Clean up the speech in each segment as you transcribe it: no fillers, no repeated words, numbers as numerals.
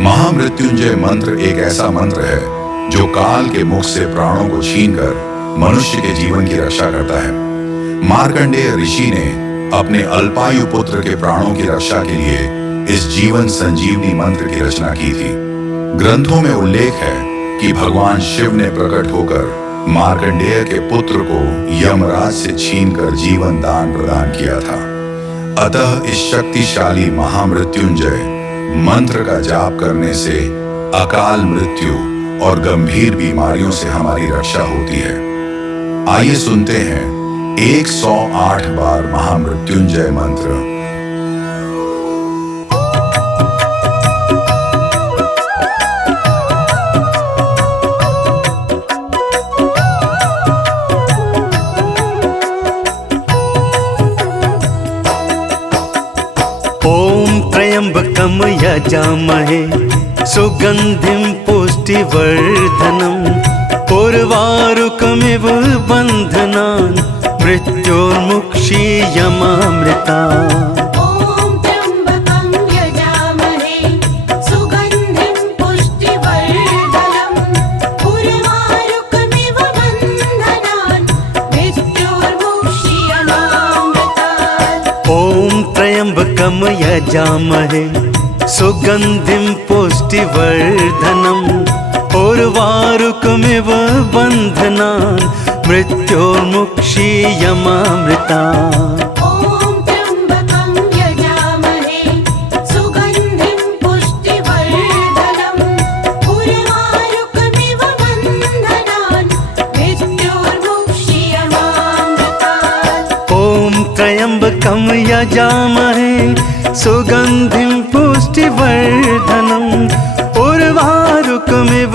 महामृत्युंजय मंत्र एक ऐसा मंत्र है जो काल के मुख से प्राणों को छीनकर मनुष्य के जीवन की रक्षा करता है। मार्कंडेय ऋषि ने अपने अल्पायु पुत्र के प्राणों की रक्षा के लिए इस जीवन संजीवनी मंत्र की रचना की थी। ग्रंथों में उल्लेख है कि भगवान शिव ने प्रकट होकर मार्कंडेय के पुत्र को यमराज से छीनकर जीवन दान प्रदान किया था। अतः इस शक्तिशाली महामृत्युंजय मंत्र का जाप करने से अकाल मृत्यु और गंभीर बीमारियों से हमारी रक्षा होती है। आइए सुनते हैं 108 बार महामृत्युंजय मंत्र। ओम त्र्यंबकम यजामहे सुगंधिं पुष्टिवर्धनम् उर्वारुकमिव बन्धनान् मृत्योर्मुक्षीयमामृतात्। ओम त्र्यंबकं यजामहे सुगंधिं पुष्टिवर्धनम् उर्वारुकमिव बन्धनान् मृत्योर्मुक्षीयमामृतात्। ओम त्र्यंबकम यजामहे सुगंधिं पुष्टिवर्धनम् उर्वारुकमिव बन्धनान् मृत्योर्मुक्षीयमामृतात्। ओम त्र्यंबकं यजामहे सुगंधिं पुष्टिवर्धनम् उर्वारुकमिव बन्धनान् मृत्योर्मुक्षीयमामृतात्। ओम त्र्यंबकम यजामहे सुगंधिं पुष्टिवर्धनम् उर्वारुकमिव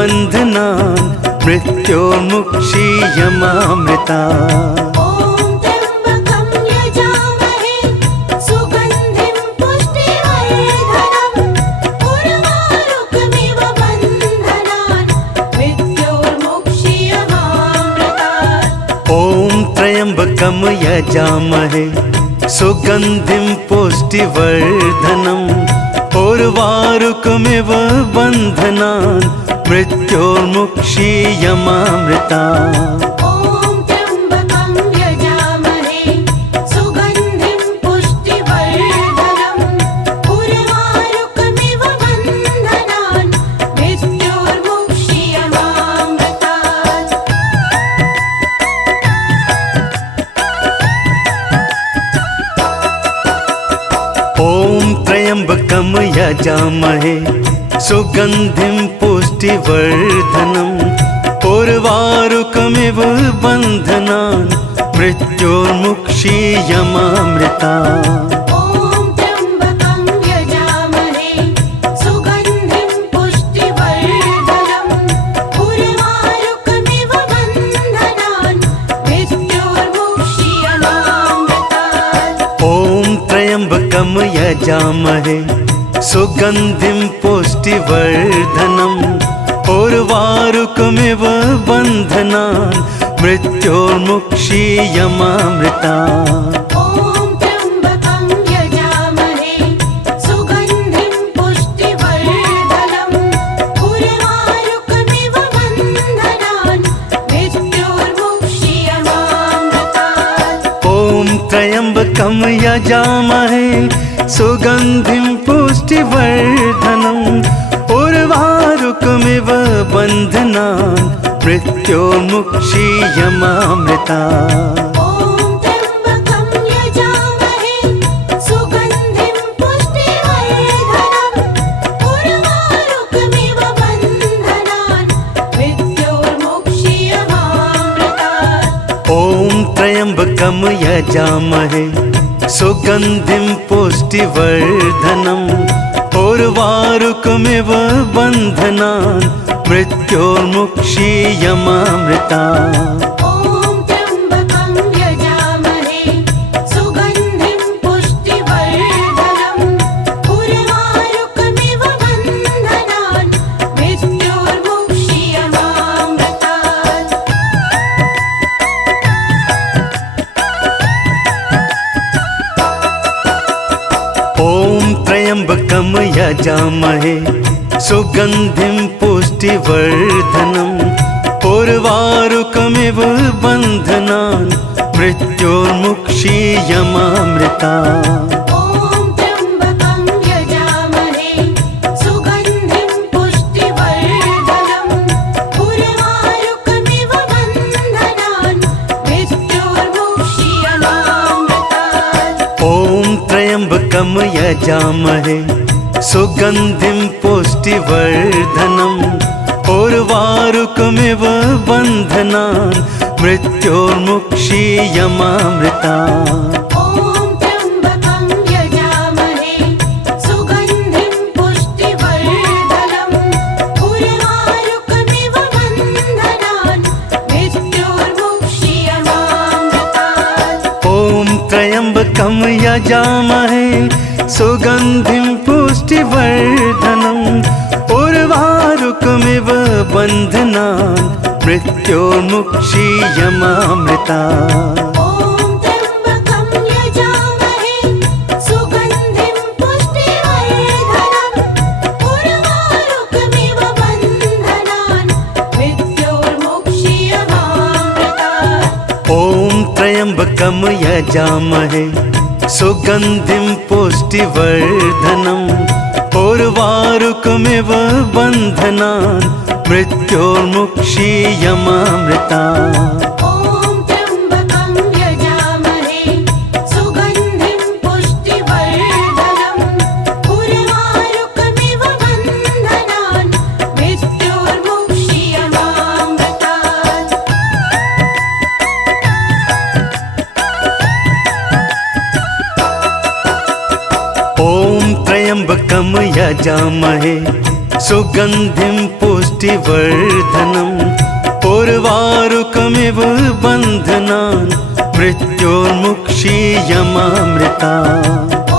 बन्धनान् मृत्योर्मुक्षीयमामृतात्। ओम त्र्यंबकं यजामहे सुगंधिं पुष्टिवर्धनम् उर्वारुकमिव बन्धनान् मृत्योर्मुक्षीयमामृतात्। ओम त्र्यंबकम यजामहे सुगंधिं पुष्टिवर्धनम् उर्वारुकमिव बन्धनान् मृत्योर्मुक्षीयमामृतात्। ओम त्र्यंबकं यजामहे सुगंधिं पुष्टिवर्धनम् उर्वारुकमिव बन्धनान् मृत्योर्मुक्षीयमामृतात्। ओम त्र्यंबकम यजामहे सुगंधिं पुष्टिवर्धनम् उर्वारुकमिव बन्धनान् मृत्योर्मुक्षीयमामृतात्। ओम त्र्यंबकं यजामहे सुगंधिं पुष्टिवर्धनम् उर्वारुकमिव बन्धनान् मृत्योर्मुक्षीयमामृतात्। ओम त्र्यंबकम यजामहे सुगंधिं पुष्टिवर्धनम् उर्वारुकमिव बन्धनान् मृत्योर्मुक्षीयमामृतात्। ओम त्र्यंबकं यजामहे सुगंधिं पुष्टिवर्धनम् उर्वारुकमिव बन्धनान् मृत्योर्मुक्षीयमामृतात्। ओम त्र्यंबकम यजामहे सुगंधिं पुष्टिवर्धनम् उर्वारुकमिव बन्धनान् मृत्योर्मुक्षीयमामृतात्। ओम त्र्यंबकं यजामहे सुगंधिं पुष्टिवर्धनम् उर्वारुकमिव बन्धनान् मृत्योर्मुक्षीयमामृतात्। ओम त्र्यंबकम यजामहे सुगंधिं पुष्टिवर्धनम् उर्वारुकमिव बन्धनान् मृत्योर्मुक्षीयमामृतात्। ओम त्र्यंबकं यजामहे सुगंधिं पुष्टिवर्धनम् उर्वारुकमिव बन्धनान् मृत्योर्मुक्षीयमामृतात्। ओम त्र्यंबकम यजामहे यजामहे सुगन्धिं पुष्टिवर्धनम् उर्वारुकमिव बन्धनान् मृत्योर्मुक्षीयमामृता ॐ त्र्यम्बकं यजामहे सुगन्धिं पुष्टिवर्धनम् उर्वारुकमिव बन्धनान् मृत्योर्मुक्षीयमामृतात् ॐ त्र्यम्बकं यजामहे सुगन्धिं पुष्टिवर्धनम् उर्वारुकमिव बन्धनान् मृत्योर्मुक्षीयमामृता ॐ त्र्यम्बकं यजामहे सुगन्धिं पुष्टिवर्धनम् उर्वारुकमिव बन्धनान् मृत्योर्मुक्षीयमामृतात् ॐ त्र्यम्बकं यजामहे सुगन्धिं पुष्टिवर्धनम् उर्वारुकमिव बन्धनान् मृत्योर्मुक्षीयमामृता ॐ त्र्यम्बकं यजामहे सुगन्धिं पुष्टिवर्धनम् उर्वारुकमिव बन्धनान् मृत्योर्मुक्षीयमामृतात् ॐ त्र्यम्बकं यजामहे सुगन्धिं पुष्टिवर्धनम् उर्वारुकमिव बन्धनान् मृत्योर्मुक्षीयमामृता ॐ त्र्यम्बकं यजामहे सुगन्धिं पुष्टिवर्धनम् उर्वारुकमिव बन्धनान् मृत्योर्मुक्षीयमामृतात् ॐ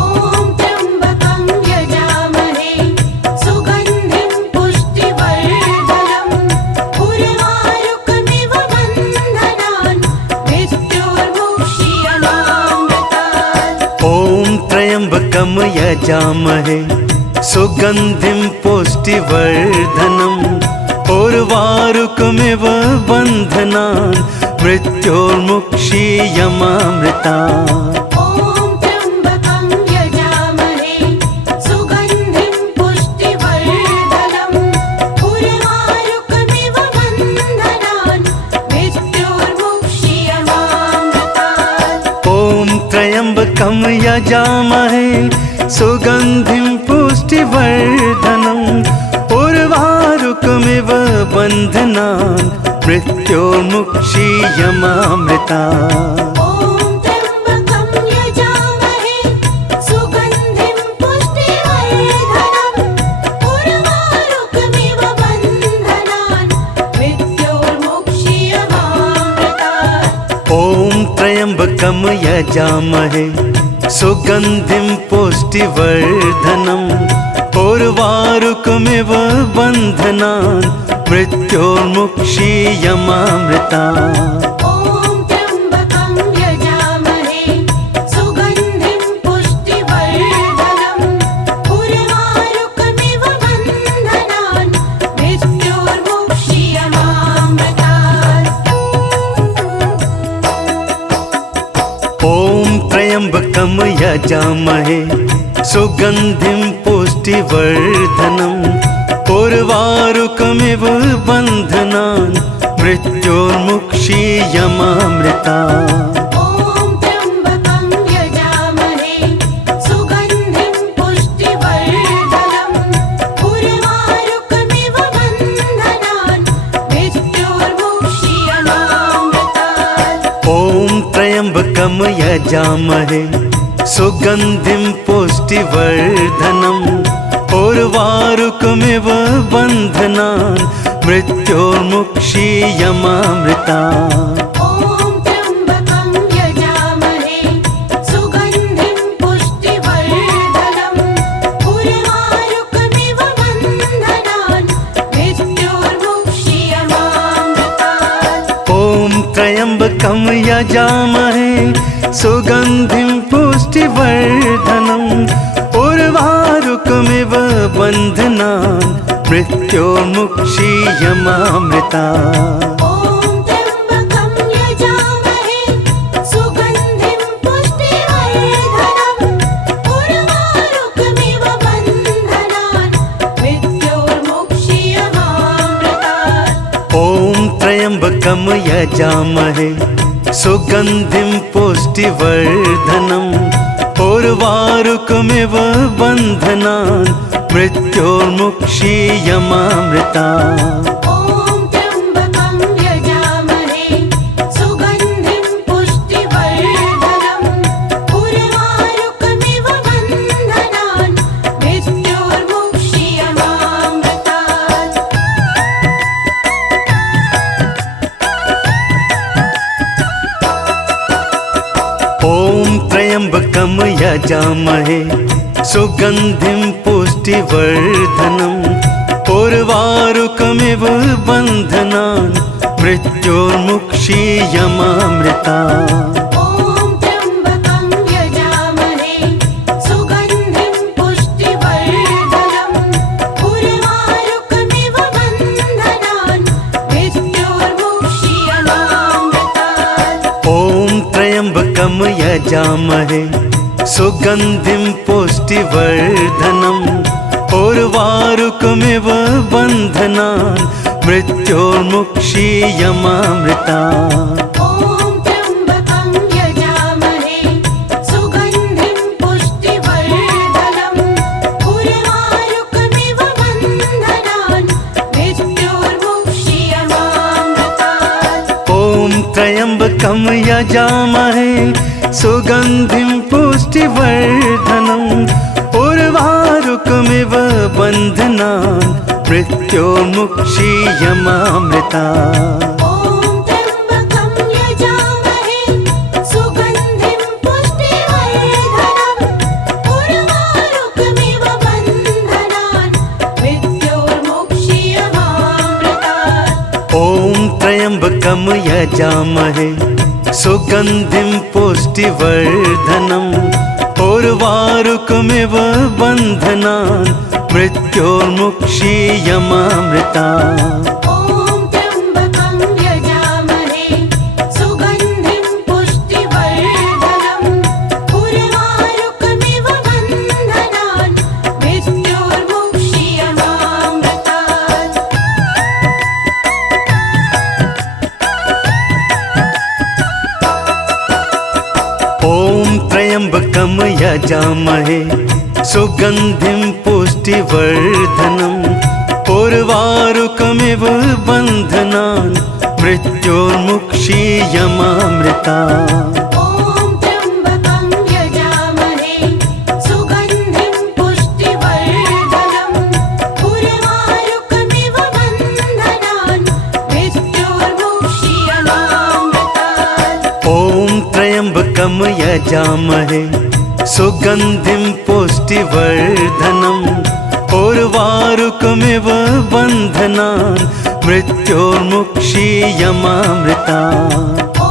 त्र्यम्बकं यजामहे सुगन्धिं पुष्टिवर्धनम् उर्वारुकमिव बन्धनान् मृत्योर्मुक्षीयमामृता ॐ त्र्यम्बकं यजामहे सुगन्धिं पुष्टिवर्धनम् उर्वारुकमिव बन्धनान् मृत्योर्मुक्षीयमामृतात् ॐ त्र्यम्बकं यजामहे सुगन्धिं पुष्टिवर्धनम् उर्वारुकमिव बन्धनान् मृत्योर्मुक्षीयमामृता ॐ त्र्यम्बकं यजामहे सुगन्धिं पुष्टिवर्धनम् उर्वारुकमिव बन्धनान् मृत्योर्मुक्षीयमामृतात् ॐ त्र्यम्बकं यजामहे सुगन्धिं पुष्टिवर्धनम् उर्वारुकमिव बन्धनान् मृत्योर्मुक्षीयमामृता ॐ त्र्यम्बकं यजामहे सुगन्धिं पुष्टिवर्धनम् उर्वारुकमिव बन्धनान् मृत्योर्मुक्षीयमामृतात् ॐ त्र्यम्बकं यजामहे सुगन्धिं पुष्टिवर्धनम् उर्वारुकमिव बन्धनान् मृत्योर्मुक्षीयमामृता ॐ त्र्यम्बकं यजामहे सुगन्धिं पुष्टिवर्धनम् उर्वारुकमिव बन्धनान् मृत्योर्मुक्षीयमामृतात् ॐ त्र्यम्बकं यजामहे सुगन्धिं पुष्टिवर्धनम् उर्वारुकमिव बन्धनान् मृत्योर्मुक्षीयमामृता ॐ त्र्यम्बकं यजामहे सुगन्धिं पुष्टिवर्धनम् उर्वारुकमिव बन्धनान् मृत्योर्मुक्षीयमामृतात् ॐ त्र्यम्बकं यजामहे सुगन्धिं पुष्टिवर्धनम् उर्वारुकमिव बन्धनान् मृत्योर्मुक्षीयमामृता ॐ त्र्यम्बकं यजामहे सुगन्धिं पुष्टिवर्धनम् उर्वारुकमिव बन्धनान् मृत्योर्मुक्षीयमामृतात् ॐ त्र्यम्बकं यजामहे सुगन्धिं पुष्टिवर्धनम् उर्वारुकमिव उर्वारुकमिव बन्धनान् मृत्योर्मुक्षीयमामृता ॐ त्र्यम्बकं यजामहे सुगन्धिं पुष्टिवर्धनम् उर्वारुकमिव बन्धनान् मृत्योर्मुक्षीयमामृतात् ॐ त्र्यम्बकं यजामहे सुगन्धिं पुष्टिवर्धनम् उर्वारुकमिव बन्धनान् मृत्योर्मुक्षीयमामृता ॐ त्र्यम्बकं यजामहे सुगन्धिं पुष्टिवर्धनम् उर्वारुकमिव बन्धनान् मृत्योर्मुक्षीयमामृतात् ॐ त्र्यम्बकं यजामहे सुगन्धिं पुष्टिवर्धनम् उर्वारुकमिव बन्धनान् मृत्योर्मुक्षीयमामृता ॐ त्र्यम्बकं यजामहे सुगन्धिं पुष्टिवर्धनम् उर्वारुकमिव बन्धनान् मृत्योर्मुक्षीयमामृतात् ॐ त्र्यम्बकं यजामहे सुगन्धिं पुष्टिवर्धनम् उर्वारुकमिव बन्धनान् मृत्योर्मुक्षीयमामृता ॐ त्र्यम्बकं यजामहे सुगन्धिं पुष्टिवर्धनम् उर्वारुकमिव बन्धनान् मृत्योर्मुक्षीयमामृतात् ॐ त्र्यम्बकं यजामहे सुगन्धिं पुष्टिवर्धनम् उर्वारुकमिव बन्धनान् मृत्योर्मुक्षीयमामृता ॐ त्र्यम्बकं यजामहे सुगन्धिं पुष्टिवर्धनम् उर्वारुकमिव बन्धनान् मृत्योर्मुक्षीयमामृतात् ॐ त्र्यम्बकं यजामहे सुगन्धिं पुष्टिवर्धनम् उर्वारुकमिव बन्धनान् मृत्योर्मुक्षीयमामृता ॐ त्र्यम्बकं यजामहे सुगन्धिं पुष्टिवर्धनम् उर्वारुकमिव बन्धनान् मृत्योर्मुक्षीयमामृतात् ॐ त्र्यम्बकं यजामहे सुगन्धिं पुष्टिवर्धनम् उर्वारुकमिव बन्धनान् मृत्योर्मुक्षीयमामृता ॐ त्र्यम्बकं यजामहे सुगन्धिं पुष्टिवर्धनम् उर्वारुकमिव बन्धनान् मृत्योर्मुक्षीयमामृतात् ॐ त्र्यम्बकं यजामहे सुगन्धिं पुष्टिवर्धनम् उर्वारुकमिव बन्धनान् मृत्योर्मुक्षीयमामृता ॐ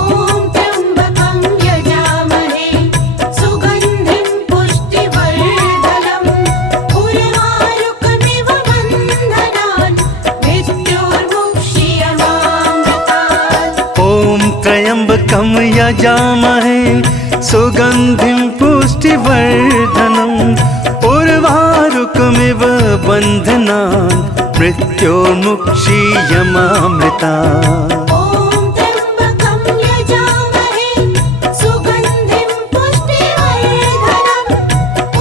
त्र्यम्बकं यजामहे सुगन्धिं पुष्टिवर्धनम् उर्वारुकमिव बन्धनान् मृत्योर्मुक्षीयमामृतात् ॐ त्र्यम्बकं यजामहे सुगन्धिं पुष्टिवर्धनम् उर्वारुकमिव बन्धनान् मृत्योर्मुक्षीयमामृता ॐ त्र्यम्बकं यजामहे सुगन्धिं पुष्टिवर्धनम्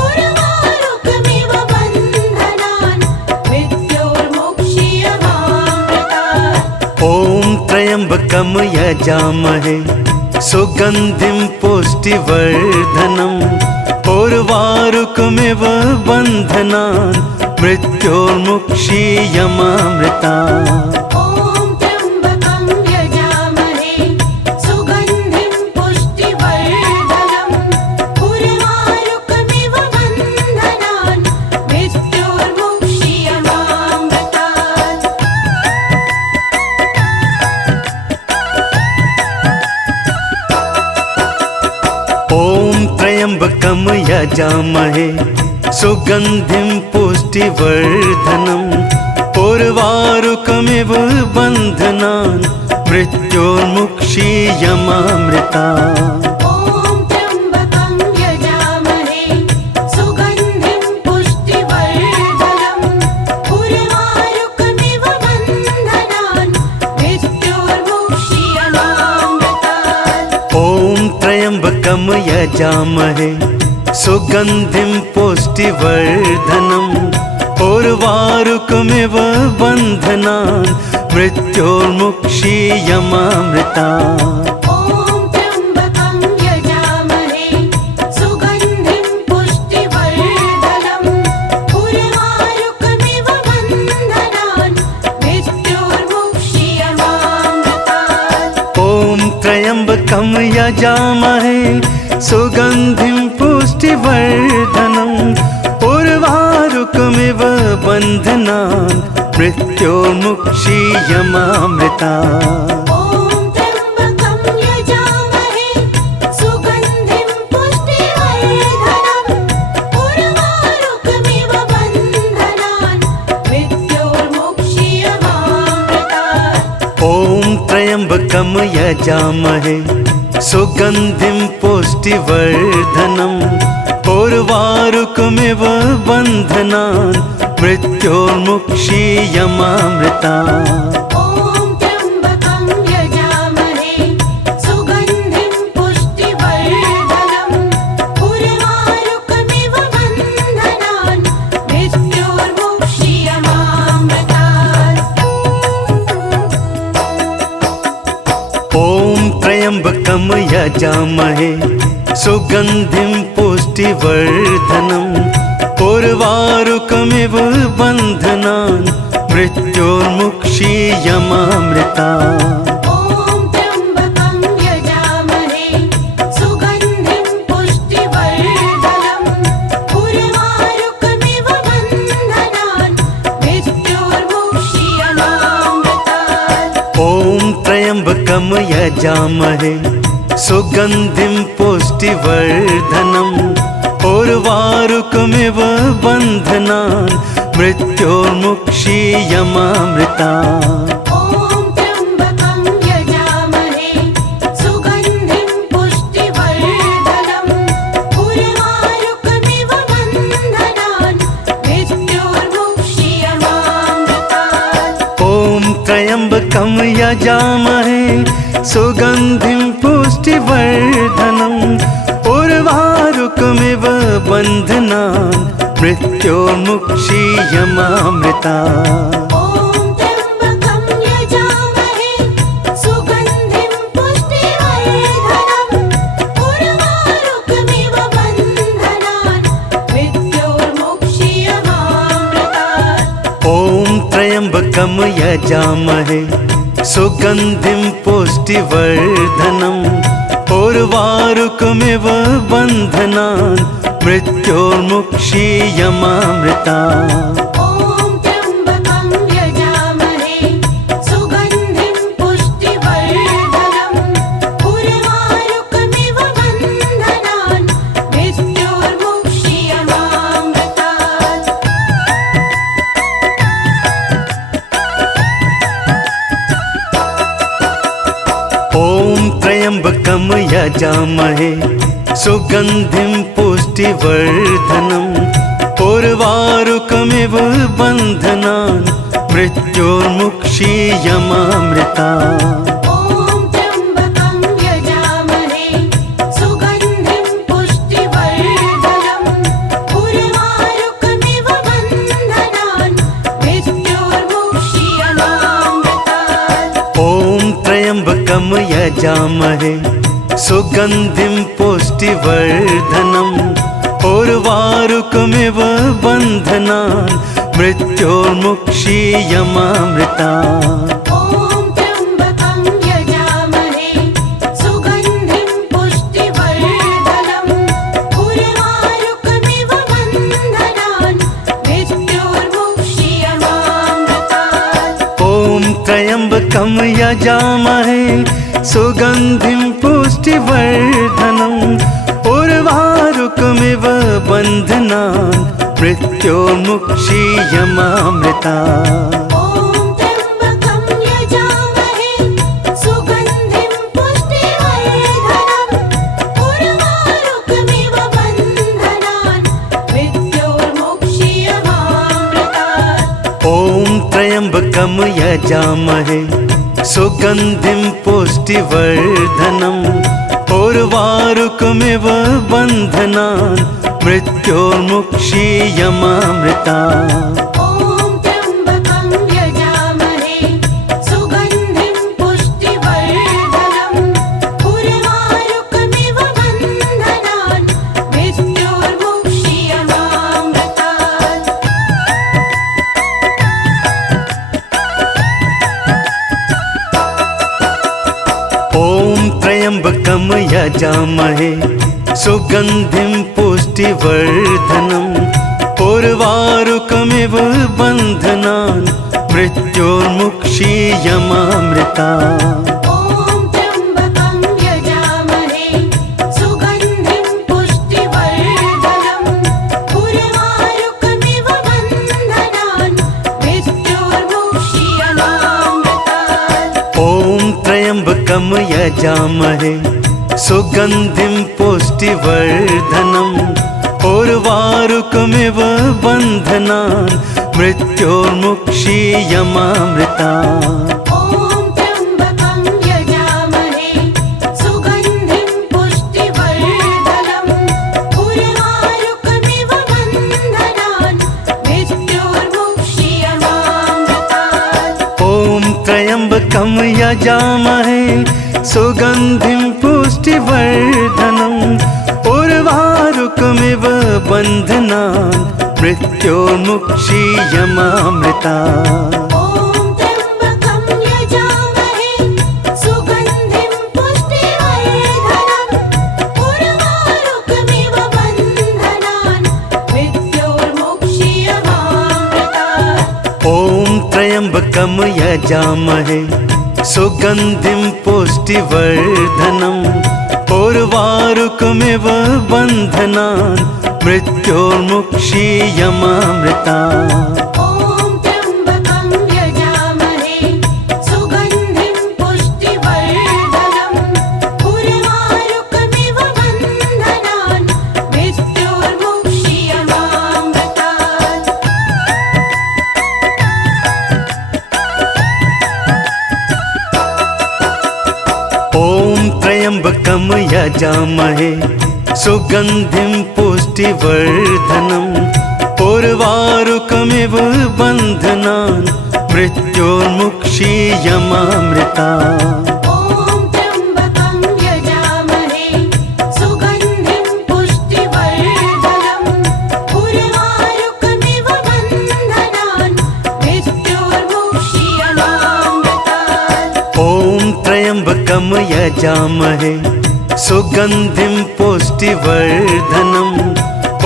उर्वारुकमिव बन्धनान् मृत्योर्मुक्षीयमामृतात् ॐ त्र्यम्बकं यजामहे सुगन्धिं पुष्टिवर्धनम् उर्वारुकमिव बन्धनान् मृत्योर्मुक्षीयमामृता ॐ त्र्यम्बकं यजामहे सुगन्धिं पुष्टिवर्धनम् उर्वारुकमिव बन्धनान् मृत्योर्मुक्षीयमामृतात् ॐ त्र्यम्बकं यजामहे सुगन्धिं पुष्टिवर्धनम् उर्वारुकमिव बन्धनान् मृत्योर्मुक्षीयमामृता। ॐ त्र्यम्बकं यजामहे सुगन्धिं पुष्टिवर्धनम् उर्वारुकमिव बन्धनान् मृत्योर्मुक्षीयमामृतात्। ॐ त्र्यम्बकं यजामहे सुगन्धिं पुष्टिवर्धनम् उर्वारुकमिव बन्धनान् मृत्योर्मुक्षीयमामृता। ॐ त्र्यम्बकं यजामहे सुगन्धिं पुष्टिवर्धनम् उर्वारुकमिव बन्धनान् मृत्योर्मुक्षीयमामृतात्। ॐ त्र्यम्बकं यजामहे सुगन्धिं पुष्टिवर्धनम् उर्वारुकमिव बन्धनान् मृत्योर्मुक्षीयमामृता। ॐ त्र्यम्बकं यजामहे सुगन्धिं पुष्टिवर्धनम् उर्वारुकमिव बन्धनान् मृत्योर्मुक्षीयमामृतात्। ॐ त्र्यम्बकं यजामहे सुगन्धिं पुष्टिवर्धनम् उर्वारुकमिव बन्धनान् मृत्योर्मुक्षीयमामृता। ॐ त्र्यम्बकं यजामहे सुगन्धिं पुष्टिवर्धनम् उर्वारुकमिव बन्धनान् मृत्योर्मुक्षीयमामृतात्। ॐ त्र्यम्बकं यजामहे सुगन्धिं पुष्टिवर्धनम् उर्वारुकमिव बन्धनान् मृत्योर्मुक्षीयमामृता। ॐ त्र्यम्बकं यजामहे सुगन्धिं पुष्टिवर्धनम् उर्वारुकमिव बन्धनान् मृत्योर्मुक्षीयमामृतात्। ॐ त्र्यम्बकं यजामहे सुगन्धिं पुष्टिवर्धनम् उर्वारुकमिव बन्धनान् मृत्योर्मुक्षीयमामृता। ॐ त्र्यम्बकं यजामहे सुगन्धिं पुष्टिवर्धनम् उर्वारुकमिव बन्धनान् मृत्योर्मुक्षीयमामृतात्। ॐ त्र्यम्बकं यजामहे सुगन्धिं पुष्टिवर्धनम् उर्वारुकमिव बन्धनान् मृत्योर्मुक्षीयमामृता। ॐ त्र्यम्बकं यजामहे सुगन्धिं पुष्टिवर्धनम् उर्वारुकमिव बन्धनान् मृत्योर्मुक्षीयमामृतात्। ॐ त्र्यम्बकं यजामहे सुगन्धिं पुष्टिवर्धनम् उर्वारुकमिव बन्धनान् मृत्योर्मुक्षीयमामृता। ॐ त्र्यम्बकं यजामहे सुगन्धिं पुष्टिवर्धनम् उर्वारुकमिव बन्धनान् मृत्योर्मुक्षीयमामृतात्। ॐ त्र्यम्बकं यजामहे सुगन्धिं पुष्टिवर्धनम् उर्वारुकमिव बन्धनान् मृत्योर्मुक्षीयमामृता। ॐ त्र्यम्बकं यजामहे सुगन्धिं पुष्टिवर्धनम् उर्वारुकमिव बन्धनान् मृत्योर्मुक्षीयमामृतात्। ॐ त्र्यम्बकं यजामहे सुगन्धिं पुष्टिवर्धनम् उर्वारुकमिव बन्धनान् मृत्योर्मुक्षीयमामृता। ॐ त्र्यम्बकं यजामहे सुगन्धिं पुष्टिवर्धनम् उर्वारुकमिव बन्धनान् मृत्योर्मुक्षीयमामृतात्। ॐ त्र्यम्बकं यजामहे सुगन्धिं पुष्टिवर्धनम् उर्वारुकमिव बन्धनान् मृत्योर्मुक्षीयमामृता। ॐ त्र्यम्बकं यजामहे सुगन्धिं पुष्टिवर्धनम् उर्वारुकमिव बन्धनान् मृत्योर्मुक्षीयमामृतात्। ॐ त्र्यम्बकं यजामहे सुगन्धिं पुष्टिवर्धनम् उर्वारुकमिव बन्धनान् मृत्योर्मुक्षीयमामृता। ॐ त्र्यम्बकं यजामहे सुगन्धिं पुष्टिवर्धनम् उर्वारुकमिव बन्धनान् मृत्योर्मुक्षीयमामृतात्। ॐ त्र्यम्बकं यजामहे सुगन्धिं पुष्टिवर्धनम् उर्वारुकमिव बन्धनान् मृत्योर्मुक्षीयमामृता। ॐ त्र्यम्बकं यजामहे सुगन्धिं पुष्टिवर्धनम् उर्वारुकमिव बन्धनान् मृत्योर्मुक्षीयमामृतात्। ॐ त्र्यम्बकं यजामहे सुगन्धिं पुष्टिवर्धनम् उर्वारुकमिव बन्धनान् मृत्योर्मुक्षीयमामृता। ॐ त्र्यम्बकं यजामहे सुगन्धिं पुष्टिवर्धनम् उर्वारुकमिव बन्धनान् मृत्योर्मुक्षीयमामृतात्। ॐ त्र्यम्बकं यजामहे सुगन्धिं पुष्टिवर्धनम् उर्वारुकमिव बन्धनान् मृत्योर्मुक्षीयमामृता। ॐ त्र्यम्बकं यजामहे सुगन्धिं पुष्टिवर्धनम् उर्वारुकमिव बन्धनान् मृत्योर्मुक्षीयमामृतात्। ॐ त्र्यम्बकं यजामहे सुगन्धिं पुष्टिवर्धनम् उर्वारुकमिव बन्धनान् मृत्योर्मुक्षीयमामृता। ॐ त्र्यम्बकं यजामहे सुगन्धिं पुष्टिवर्धनम् उर्वारुकमिव बन्धनान् मृत्योर्मुक्षीयमामृतात्। ॐ त्र्यम्बकं यजामहे सुगन्धिं पुष्टिवर्धनम् उर्वारुकमिव बन्धनान् मृत्योर्मुक्षीयमामृता। ॐ त्र्यम्बकं यजामहे सुगन्धिं पुष्टिवर्धनम् उर्वारुकमिव बन्धनान् मृत्योर्मुक्षीयमामृतात्। ॐ त्र्यम्बकं यजामहे सुगन्धिं पुष्टिवर्धनम्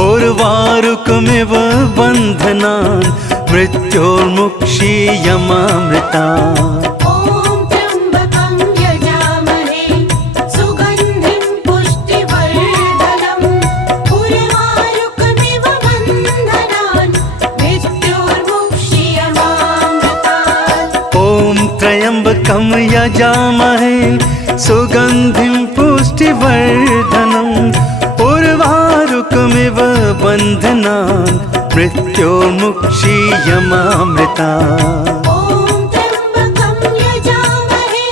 उर्वारुकमिव बन्धनान् मृत्योर्मुक्षीयमामृता। ॐ त्र्यम्बकं यजामहे सुगन्धिं पुष्टिवर्धनम् उर्वारुकमिव बन्धनान् मृत्योर्मुक्षीयमामृतात्। ॐ त्र्यम्बकं यजामहे सुगन्धिं पुष्टिवर्धनम् उर्वारुकमिव बन्धनान् मृत्योर्मुक्षीयमामृता। ॐ त्र्यम्बकं यजामहे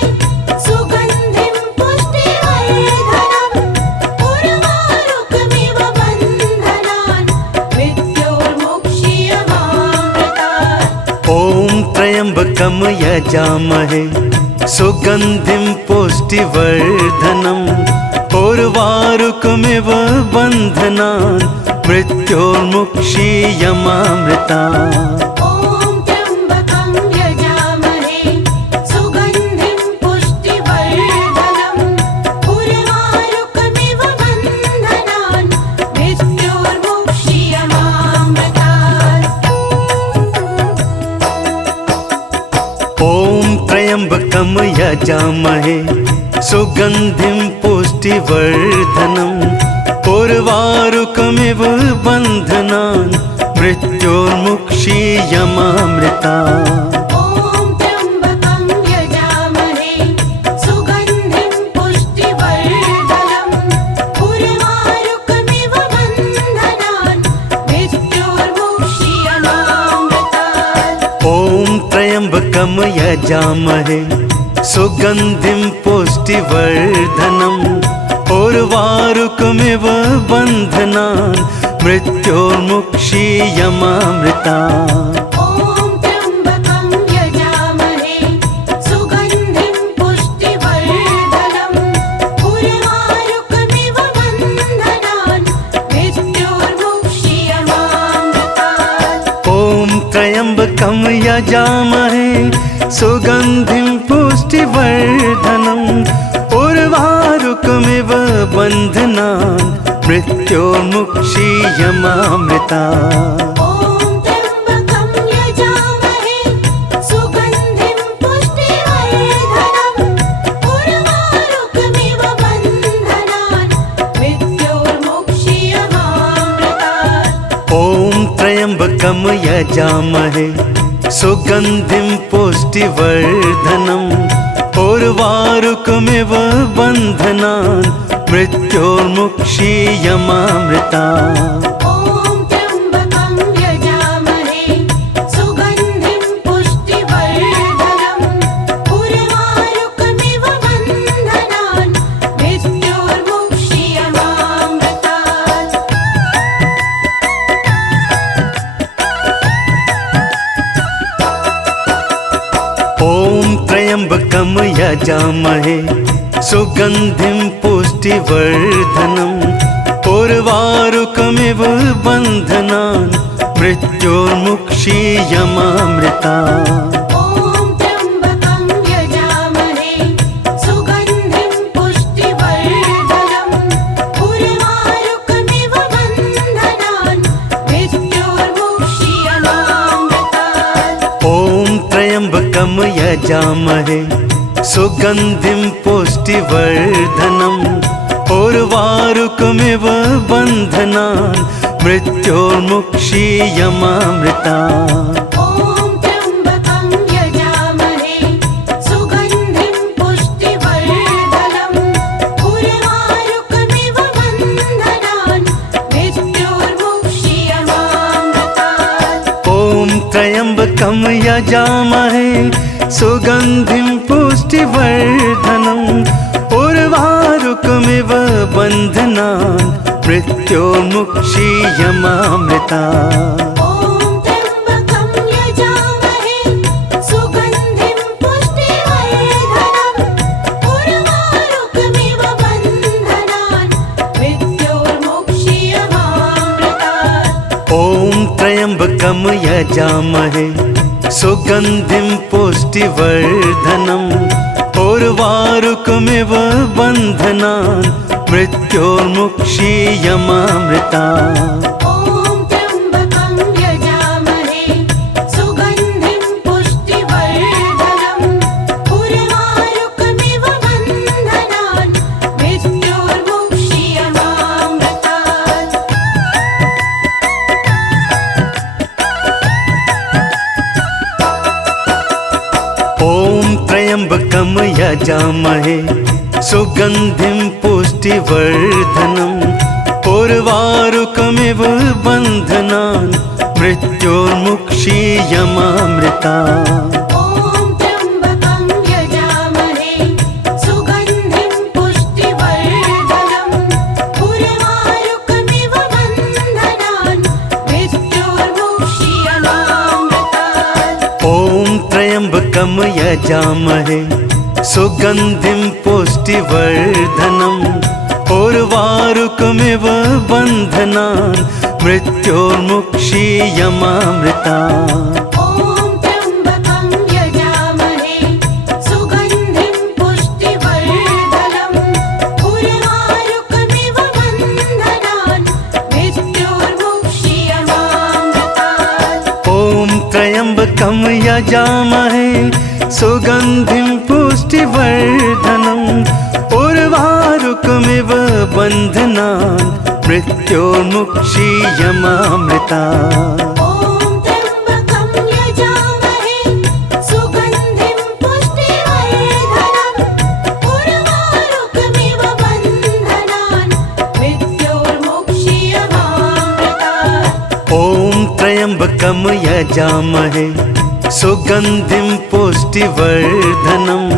सुगन्धिं पुष्टिवर्धनम् उर्वारुकमिव बन्धनान् मृत्योर्मुक्षीयमामृतात्। ॐ त्र्यम्बकं यजामहे सुगन्धिं पुष्टिवर्धनम् उर्वारुकमिव बन्धनान् मृत्योर्मुक्षीयमामृता। ॐ त्र्यम्बकं यजामहे सुगन्धिं पुष्टिवर्धनम् उर्वारुकमिव बन्धनान् मृत्योर्मुक्षीयमामृतात्। ॐ त्र्यम्बकं यजामहे सुगन्धिं पुष्टिवर्धनम् उर्वारुकमिव बन्धनान् मृत्योर्मुक्षीयमामृता। ॐ त्र्यम्बकं यजामहे सुगन्धिं पुष्टिवर्धनम् उर्वारुकमिव बन्धनान् मृत्योर्मुक्षीयमामृतात्। ॐ त्र्यम्बकं यजामहे सुगन्धिं पुष्टिवर्धनम् उर्वारुकमिव बन्धनान् मृत्योर्मुक्षीयमामृता। ॐ त्र्यम्बकं यजामहे सुगन्धिं पुष्टिवर्धनम् उर्वारुकमिव बन्धनान् मृत्योर्मुक्षीयमामृतात्। ॐ त्र्यम्बकं यजामहे सुगन्धिं पुष्टिवर्धनम् उर्वारुकमिव बन्धनान् मृत्योर्मुक्षीयमामृता। ॐ त्र्यम्बकं यजामहे सुगन्धिं पुष्टिवर्धनम् उर्वारुकमिव बन्धनान् मृत्योर्मुक्षीयमामृतात्। ॐ त्र्यम्बकं यजामहे सुगन्धिं पुष्टिवर्धनम् उर्वारुकमिव बन्धनान् मृत्योर्मुक्षीयमामृता। ॐ त्र्यम्बकं यजामहे सुगन्धिं पुष्टिवर्धनम् उर्वारुकमिव बन्धनान् मृत्योर्मुक्षीयमामृतात्। ॐ त्र्यम्बकं यजामहे सुगन्धिं पुष्टिवर्धनम् उर्वारुकमिव बन्धनान् मृत्योर्मुक्षीयमामृता। ॐ त्र्यम्बकं यजामहे सुगन्धिं पुष्टिवर्धनम् उर्वारुकमिव बन्धनान् मृत्योर्मुक्षीयमामृतात्। ॐ त्र्यम्बकं यजामहे सुगन्धिं पुष्टिवर्धनम् उर्वारुकमिव बन्धनान् मृत्योर्मुक्षीयमामृता। ॐ त्र्यम्बकं यजामहे सुगन्धिं पुष्टिवर्धनम् उर्वारुकमिव बन्धनान् मृत्योर्मुक्षीयमामृतात्। ॐ त्र्यम्बकं यजामहे सुगन्धिं पुष्टिवर्धनम् उर्वारुकमिव बन्धनान् मृत्योर्मुक्षीयमामृता। ॐ त्र्यम्बकं यजामहे सुगन्धिं पुष्टिवर्धनम् उर्वारुकमिव बन्धनान् मृत्योर्मुक्षीयमामृतात्। ॐ त्र्यम्बकं यजामहे सुगन्धिं पुष्टिवर्धनम् उर्वारुकमिव बन्धनान् मृत्योर्मुक्षीयमामृता। ॐ त्र्यम्बकं यजामहे सुगन्धिं पुष्टिवर्धनम् उर्वारुकमिव बन्धनान् मृत्योर्मुक्षीयमामृतात्। ॐ त्र्यम्बकं यजामहे सुगन्धिं पुष्टिवर्धनम् उर्वारुकमिव बन्धनान् मृत्योर्मुक्षीयमामृता। ॐ त्र्यम्बकं यजामहे सुगन्धिं पुष्टिवर्धनम् उर्वारुकमिव बन्धनान् मृत्योर्मुक्षीयमामृतात्। ॐ त्र्यम्बकं यजामहे सुगन्धिं पुष्टिवर्धनम् उर्वारुकमिव बन्धनान् मृत्योर्मुक्षीयमामृता। ॐ त्र्यम्बकं यजामहे सुगन्धिं पुष्टिवर्धनम् उर्वारुकमिव बन्धनान् मृत्योर्मुक्षीयमामृतात्। ॐ त्र्यम्बकं यजामहे सुगन्धिं पुष्टिवर्धनम् उर्वारुकमिव बन्धनान् मृत्योर्मुक्षीयमामृता। ॐ त्र्यम्बकं यजामहे सुगन्धिं पुष्टिवर्धनम् उर्वारुकमिव बन्धनान् मृत्योर्मुक्षीयमामृतात्। ॐ त्र्यम्बकं यजामहे सुगन्धिं पुष्टिवर्धनम्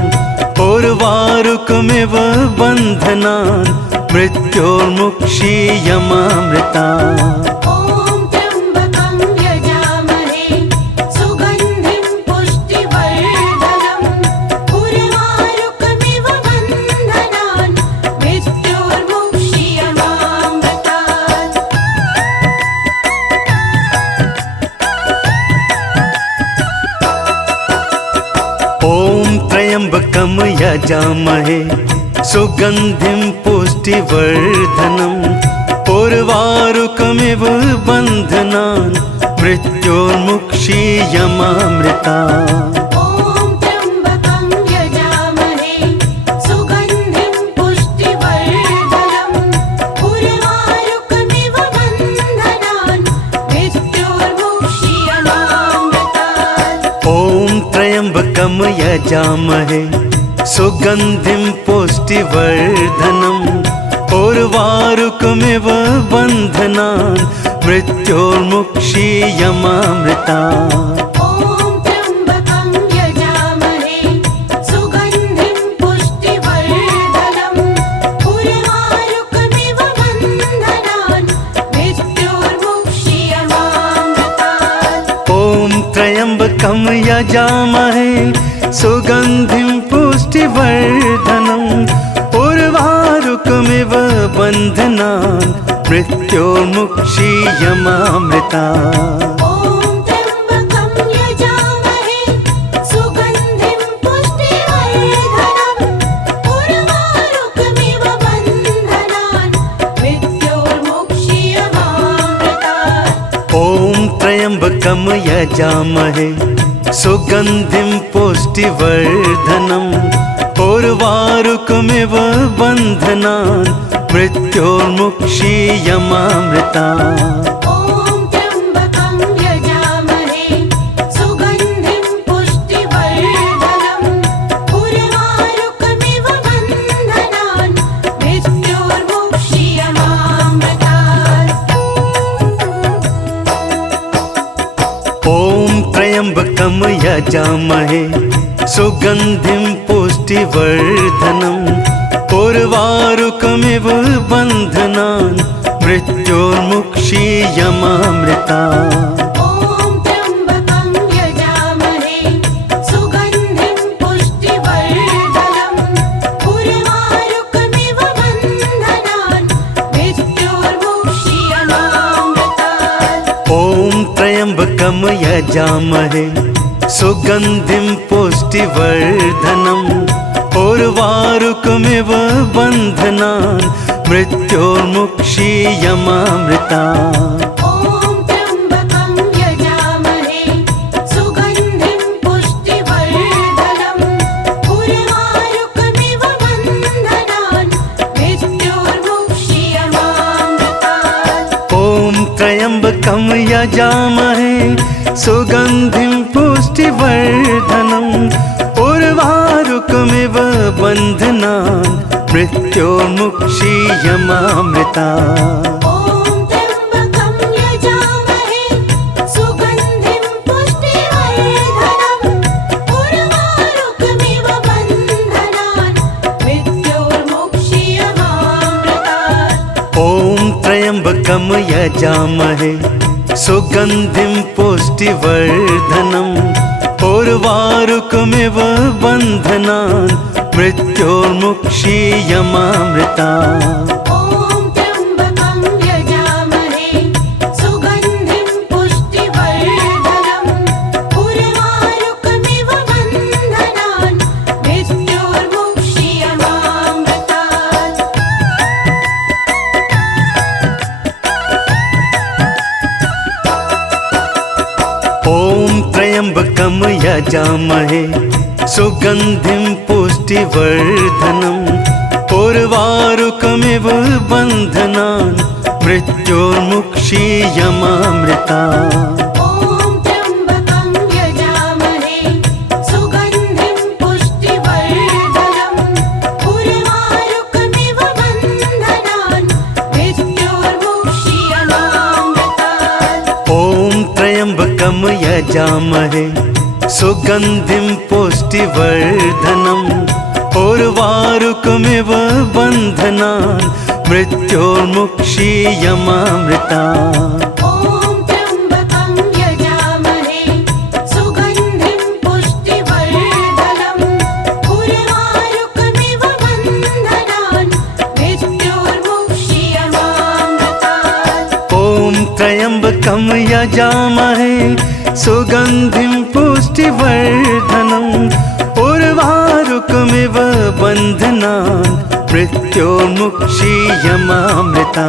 उर्वारुकमिव बन्धनान् मृत्योर्मुक्षीयमामृता। ॐ त्र्यम्बकं यजामहे सुगन्धिं पुष्टिवर्धनम् उर्वारुकमिव बन्धनान् मृत्योर्मुक्षीयमामृतात्। ॐ त्र्यम्बकं यजामहे सुगन्धिं पुष्टिवर्धनम् उर्वारुकमिव बन्धनान् मृत्योर्मुक्षीयमामृता। ॐ त्र्यम्बकं यजामहे सुगन्धिं पुष्टिवर्धनम् उर्वारुकमिव बन्धनान् मृत्योर्मुक्षीयमामृतात्। ॐ त्र्यम्बकं यजामहे सुगन्धिं पुष्टिवर्धनम् उर्वारुकमिव बन्धनान् मृत्योर्मुक्षीयमामृता। ॐ त्र्यम्बकं यजामहे सुगन्धिं पुष्टिवर्धनम् उर्वारुकमिव बन्धनान् मृत्योर्मुक्षीयमामृतात्। ॐ त्र्यम्बकं यजामहे सुगन्धिं पुष्टिवर्धनम् उर्वारुकमिव बन्धनान् मृत्योर्मुक्षीयमामृता। ॐ त्र्यम्बकं यजामहे सुगन्धिं पुष्टिवर्धनम् उर्वारुकमिव बन्धनान् मृत्योर्मुक्षीयमामृतात्। ॐ त्र्यम्बकं यजामहे सुगन्धिं पुष्टिवर्धनम् उर्वारुकमिव बन्धनान् मृत्योर्मुक्षीयमामृता। ॐ त्र्यम्बकं यजामहे सुगन्धिं पुष्टिवर्धनम् उर्वारुकमिव बन्धनान् मृत्योर्मुक्षीयमामृतात्। ॐ त्र्यम्बकं यजामहे सुगन्धिं पुष्टिवर्धनम् उर्वारुकमिव बन्धनान् मृत्योर्मुक्षीयमामृता। ॐ त्र्यम्बकं यजामहे सुगन्धिं पुष्टिवर्धनम् उर्वारुकमिव बन्धनान् मृत्योर्मुक्षीयमामृतात्। ॐ त्र्यम्बकं यजामहे सुगन्धिं पुष्टिवर्धनम् उर्वारुकमिव बन्धनान् मृत्योर्मुक्षीयमामृता। ॐ त्र्यम्बकं यजामहे सुगन्धिं पुष्टिवर्धनम् उर्वारुकमिव बन्धनान् मृत्योर्मुक्षीयमामृतात्। ॐ त्र्यम्बकं यजामहे सुगन्धिं पुष्टिवर्धनम् उर्वारुकमिव बन्धनान् मृत्योर्मुक्षीयमामृता। ॐ त्र्यम्बकं यजामहे सुगन्धिं पुष्टिवर्धनम् उर्वारुकमिव बन्धनान् मृत्योर्मुक्षीयमामृतात्। ॐ त्र्यम्बकं यजामहे सुगन्धिं पुष्टिवर्धनम् उर्वारुकमिव बन्धनान् मृत्योर्मुक्षीयमामृता। ॐ त्र्यम्बकं यजामहे सुगन्धिं पुष्टिवर्धनम् उर्वारुकमिव बन्धनान् मृत्योर्मुक्षीयमामृतात्। त्र्यम्बकं यजामहे सुगन्धिं पुष्टिवर्धनम् उर्वारुकमिव बन्धनान् मृत्योर्मुक्षीयमामृता। ॐ त्र्यम्बकं यजामहे सुगन्धिं पुष्टिवर्धनम् उर्वारुकमिव बन्धनान् मृत्योर्मुक्षीयमामृतात्। ॐ त्र्यम्बकं यजामहे सुगन्धिं पुष्टिवर्धनम् उर्वारुकमिव बन्धनान् मृत्योर्मुक्षीयमामृता। ॐ त्र्यम्बकं यजामहे सुगन्धिं पुष्टिवर्धनम् उर्वारुकमिव बन्धनान् मृत्योर्मुक्षीयमामृतात्। ॐ त्र्यम्बकं यजामहे सुगन्धिं पुष्टिवर्धनम् उर्वारुकमिव बन्धनान् मृत्योर्मुक्षीयमामृता।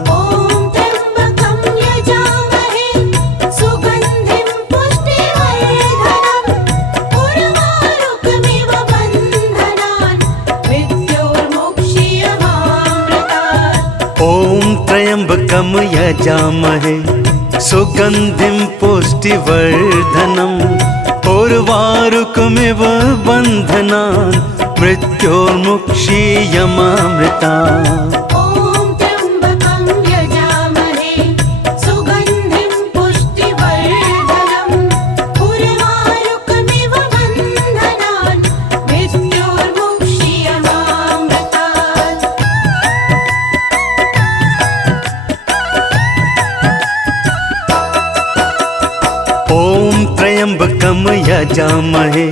ॐ त्र्यम्बकं यजामहे सुगन्धिं पुष्टिवर्धनम् उर्वारुकमिव बन्धनान् मृत्योर्मुक्षीयमामृतात्। ॐ त्र्यम्बकं यजामहे सुगन्धिं पुष्टिवर्धनम् उर्वारुकमिव बन्धनान् मृत्योर्मुक्षीयमामृता। ॐ त्र्यम्बकं यजामहे सुगन्धिं पुष्टिवर्धनम् उर्वारुकमिव बन्धनान् मृत्योर्मुक्षीयमामृतात्। ॐ त्र्यम्बकं यजामहे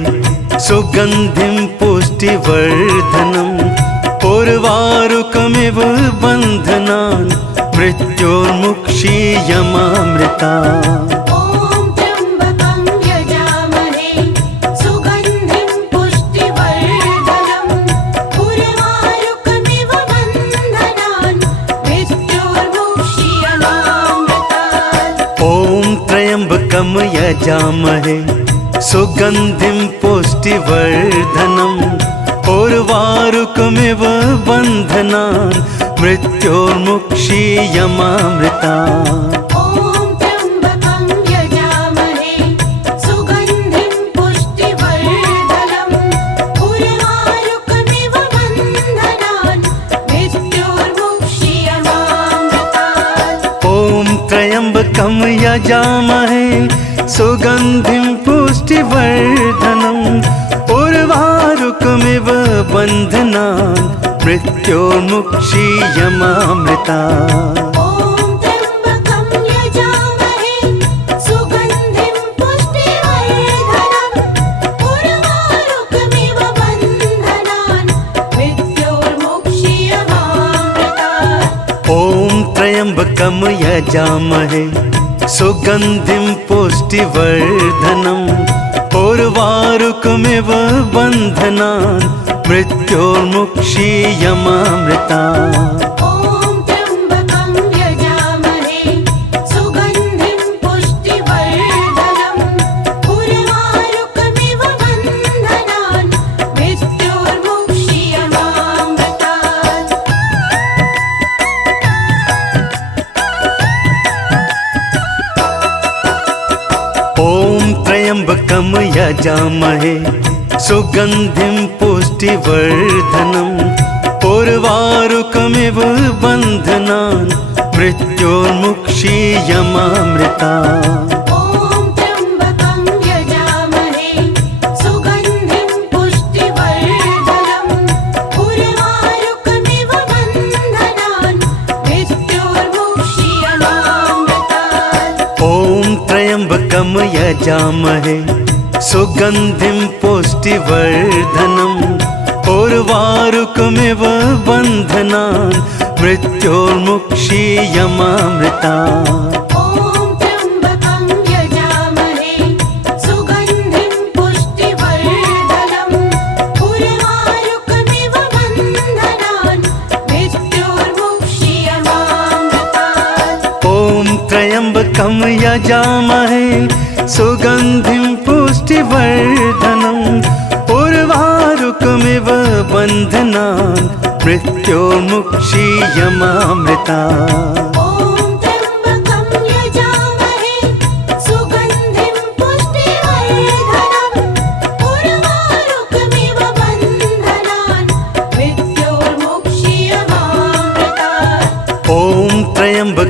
सुगन्धिं पुष्टिवर्धनम् उर्वारुकमिव बन्धनान् मृत्योर्मुक्षीयमामृता। ॐ त्र्यम्बकं यजामहे सुगन्धिं पुष्टिवर्धनम् उर्वारुकमिव बन्धनान् मृत्योर्मुक्षीयमामृतात्। ॐ त्र्यम्बकं यजामहे सुगन्धिं पुष्टिवर्धनम् उर्वारुकमिव बन्धनान् मृत्योर्मुक्षीयमामृता। ॐ त्र्यम्बकं यजामहे सुगन्धिं पुष्टिवर्धनम् उर्वारुकमिव बन्धनान् मृत्योर्मुक्षीयमामृतात्। ॐ त्र्यम्बकं यजामहे सुगन्धिं पुष्टिवर्धनम् उर्वारुकमिव बन्धनान् मृत्योर्मुक्षीयमामृता। ॐ त्र्यम्बकं यजामहे सुगन्धिं पुष्टिवर्धनम् उर्वारुकमिव बन्धनान् मृत्योर्मुक्षीयमामृतात्। ॐ त्र्यम्बकं यजामहे सुगन्धिं पुष्टिवर्धनम् उर्वारुकमिव बन्धनान् मृत्योर्मुक्षीयमामृता। ॐ त्र्यम्बकं यजामहे सुगन्धिं पुष्टिवर्धनम् उर्वारुकमिव बन्धनान् मृत्योर्मुक्षीयमामृतात्। ॐ त्र्यम्बकं यजामहे सुगन्धिं पुष्टिवर्धनम् उर्वारुकमिव बन्धनान् मृत्योर्मुक्षीयमामृता। ॐ त्र्यम्बकं यजामहे सुगन्धिं पुष्टिवर्धनम् उर्वारुकमिव बन्धनान् मृत्योर्मुक्षीयमामृतात्। ॐ त्र्यम्बकं यजामहे सुगन्धिं पुष्टिवर्धनम् उर्वारुकमिव बन्धनान् मृत्योर्मुक्षीयमामृता। ॐ त्र्यम्बकं यजामहे सुगन्धिं पुष्टिवर्धनम् उर्वारुकमिव बन्धनान् मृत्योर्मुक्षीयमामृतात्। ॐ त्र्यम्बकं यजामहे सुगन्धिं पुष्टिवर्धनम् उर्वारुकमिव बन्धनान् मृत्योर्मुक्षीयमामृता। ॐ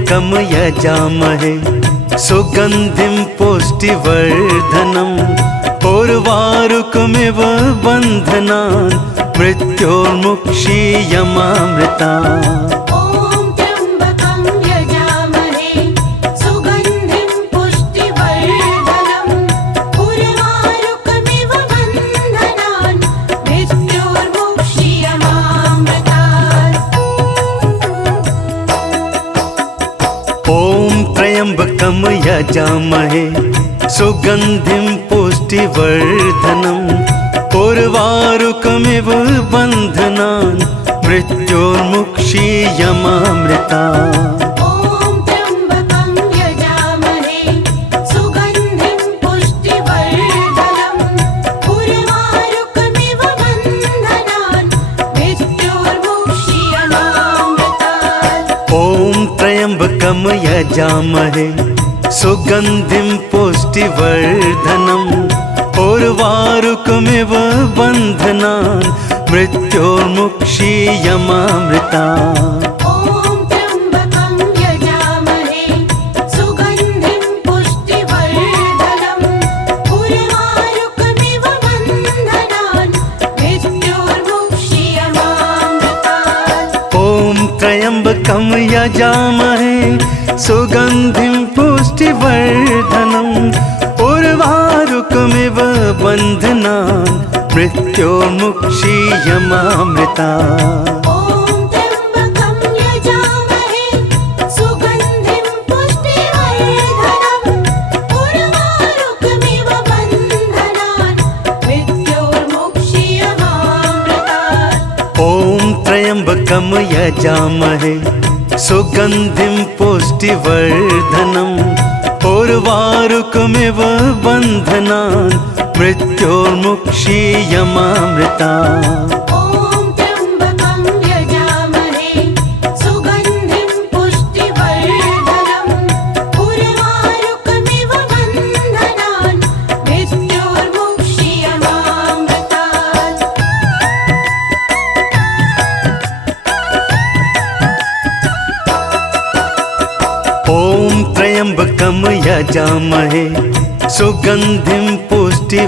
त्र्यम्बकं यजामहे सुगन्धिं पुष्टिवर्धनम् उर्वारुकमिव बन्धनान् मृत्योर्मुक्षीयमामृतात्। ॐ त्र्यम्बकं यजामहे सुगन्धिं पुष्टिवर्धनम् उर्वारुकमिव बन्धनान् मृत्योर्मुक्षीयमामृतात्। ॐ त्र्यम्बकं यजामहे सुगन्धिं पुष्टिवर्धनम् उर्वारुकमिव बन्धनान् मृत्योर्मुक्षीयमामृतात्। ॐ त्र्यम्बकं यजामहे सुगन्धिं पुष्टिवर्धनम् उर्वारुकमिव बन्धनान् मृत्योर्मुक्षीयमामृतात्। ॐ त्र्यम्बकं यजामहे सुगन्धिं पुष्टिवर्धनम् उर्वारुकमिव बन्धनान् मृत्योर्मुक्षीयमामृतात्। ॐ त्र्यम्बकं यजामहे सुगन्धिं पुष्टिवर्धनम् उर्वारुकमिव बन्धनान् मृत्योर्मुक्षीयमामृतात्। ॐ त्र्यम्बकं यजामहे सुगन्धिं पुष्टिवर्धनम् उर्वारुकमिव बन्धनान् मृत्योर्मुक्षीयमामृतात्। ॐ त्र्यम्बकं यजामहे सुगन्धिं पुष्टिवर्धनम् उर्वारुकमिव बन्धनान् मृत्योर्मुक्षीयमामृतात्। ॐ त्र्यम्बकं यजामहे सुगन्धिं पुष्टिवर्धनम् उर्वारुकमिव बन्धनान् मृत्योर्मुक्षीयमामृतात्। ॐ त्र्यम्बकं यजामहे सुगन्धिं पुष्टिवर्धनम्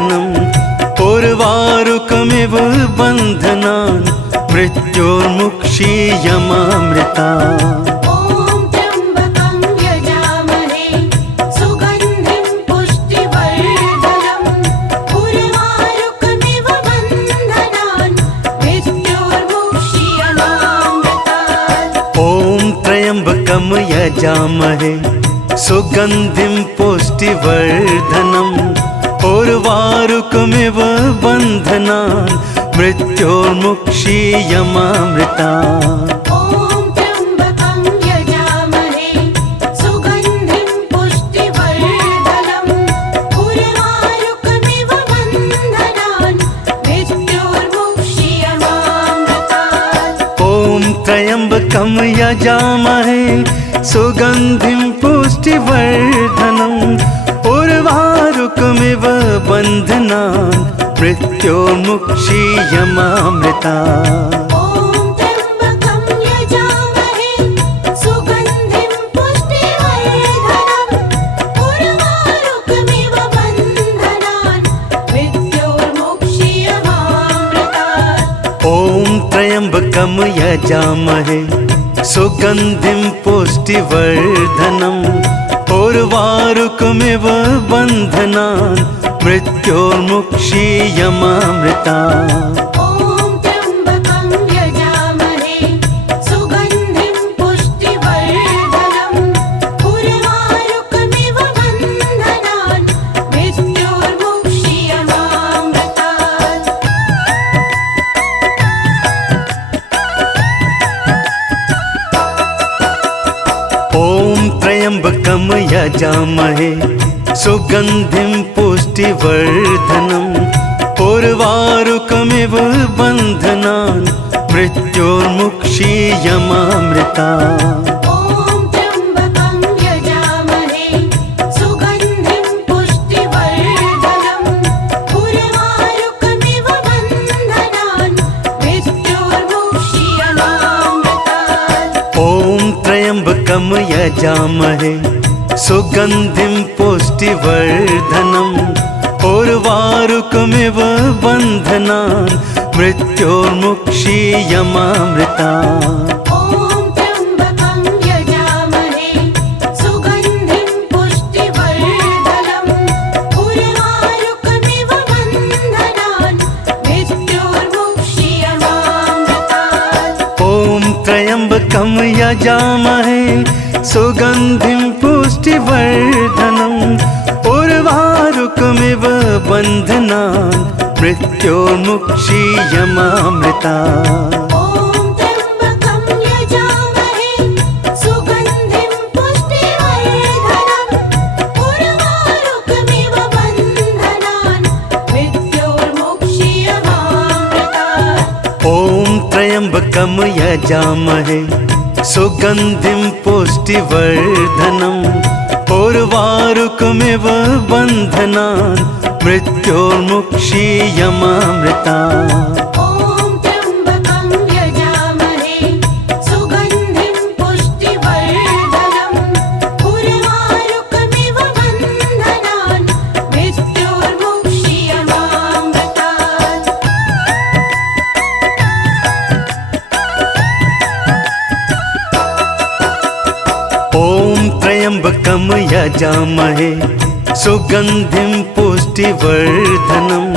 उर्वारुकमिव बन्धनान् मृत्योर्मुक्षीयमामृतात्। ॐ त्र्यम्बकं यजामहे सुगन्धिं पुष्टिवर्धनम् उर्वारुकमिव बन्धनान् मृत्योर्मुक्षीयमामृतात्। ॐ त्र्यम्बकं यजामहे सुगन्धिं पुष्टिवर्धनम् उर्वारुकमिव बन्धनान् मृत्योर्मुक्षीयमामृतात्। ॐ त्र्यम्बकं यजामहे सुगन्धिं पुष्टिवर्धनम् उर्वारुकमिव बन्धनान् मृत्योर्मुक्षीयमामृतात्। ॐ त्र्यम्बकं यजामहे सुगन्धिं पुष्टिवर्धनम् उर्वारुकमिव बन्धनान् मृत्योर्मुक्षीयमामृतात्। ॐ त्र्यम्बकं यजामहे सुगन्धिं पुष्टिवर्धनम् उर्वारुकमिव बन्धनान् मृत्योर्मुक्षीयमामृतात्। ॐ त्र्यम्बकं यजामहे सुगन्धिं पुष्टिवर्धनम् उर्वारुकमिव बन्धनान् मृत्योर्मुक्षीयमामृतात्। ॐ त्र्यम्बकं यजामहे सुगन्धिं पुष्टिवर्धनम् उर्वारुकमिव बन्धनान् मृत्योर्मुक्षीयमामृतात्। ॐ त्र्यम्बकं यजामहे सुगन्धिं पुष्टिवर्धनम् उर्वारुकमिव बन्धनान् मृत्योर्मुक्षीयमामृतात्। ॐ त्र्यम्बकं यजामहे सुगन्धिं पुष्टिवर्धनम् उर्वारुकमिव बन्धनान् मृत्योर्मुक्षीयमामृतात्। ॐ त्र्यम्बकं यजामहे सुगन्धिं पुष्टिवर्धनम् उर्वारुकमिव बन्धनान् मृत्योर्मुक्षीयमामृतात्। ॐ त्र्यम्बकं यजामहे सुगन्धिं पुष्टिवर्धनम् उर्वारुकमिव बन्धनान् मृत्योर्मुक्षीयमामृतात्। ॐ त्र्यम्बकं यजामहे सुगन्धिं पुष्टिवर्धनम् उर्वारुकमिव बन्धनान् मृत्योर्मुक्षीयमामृतात्। ॐ त्र्यम्बकं यजामहे सुगन्धिं पुष्टिवर्धनम् उर्वारुकमिव बन्धनान् मृत्योर्मुक्षीयमामृतात्। ॐ त्र्यम्बकं यजामहे सुगन्धिं पुष्टिवर्धनम् उर्वारुकमिव बन्धनान् मृत्योर्मुक्षीयमामृतात्। ॐ त्र्यम्बकं यजामहे सुगन्धिं पुष्टिवर्धनम् उर्वारुकमिव बन्धनान् मृत्योर्मुक्षीयमामृतात्। ॐ त्र्यम्बकं यजामहे सुगन्धिं पुष्टिवर्धनम् उर्वारुकमिव बन्धनान् मृत्योर्मुक्षीयमामृतात्। ॐ त्र्यम्बकं यजामहे सुगन्धिं पुष्टिवर्धनम्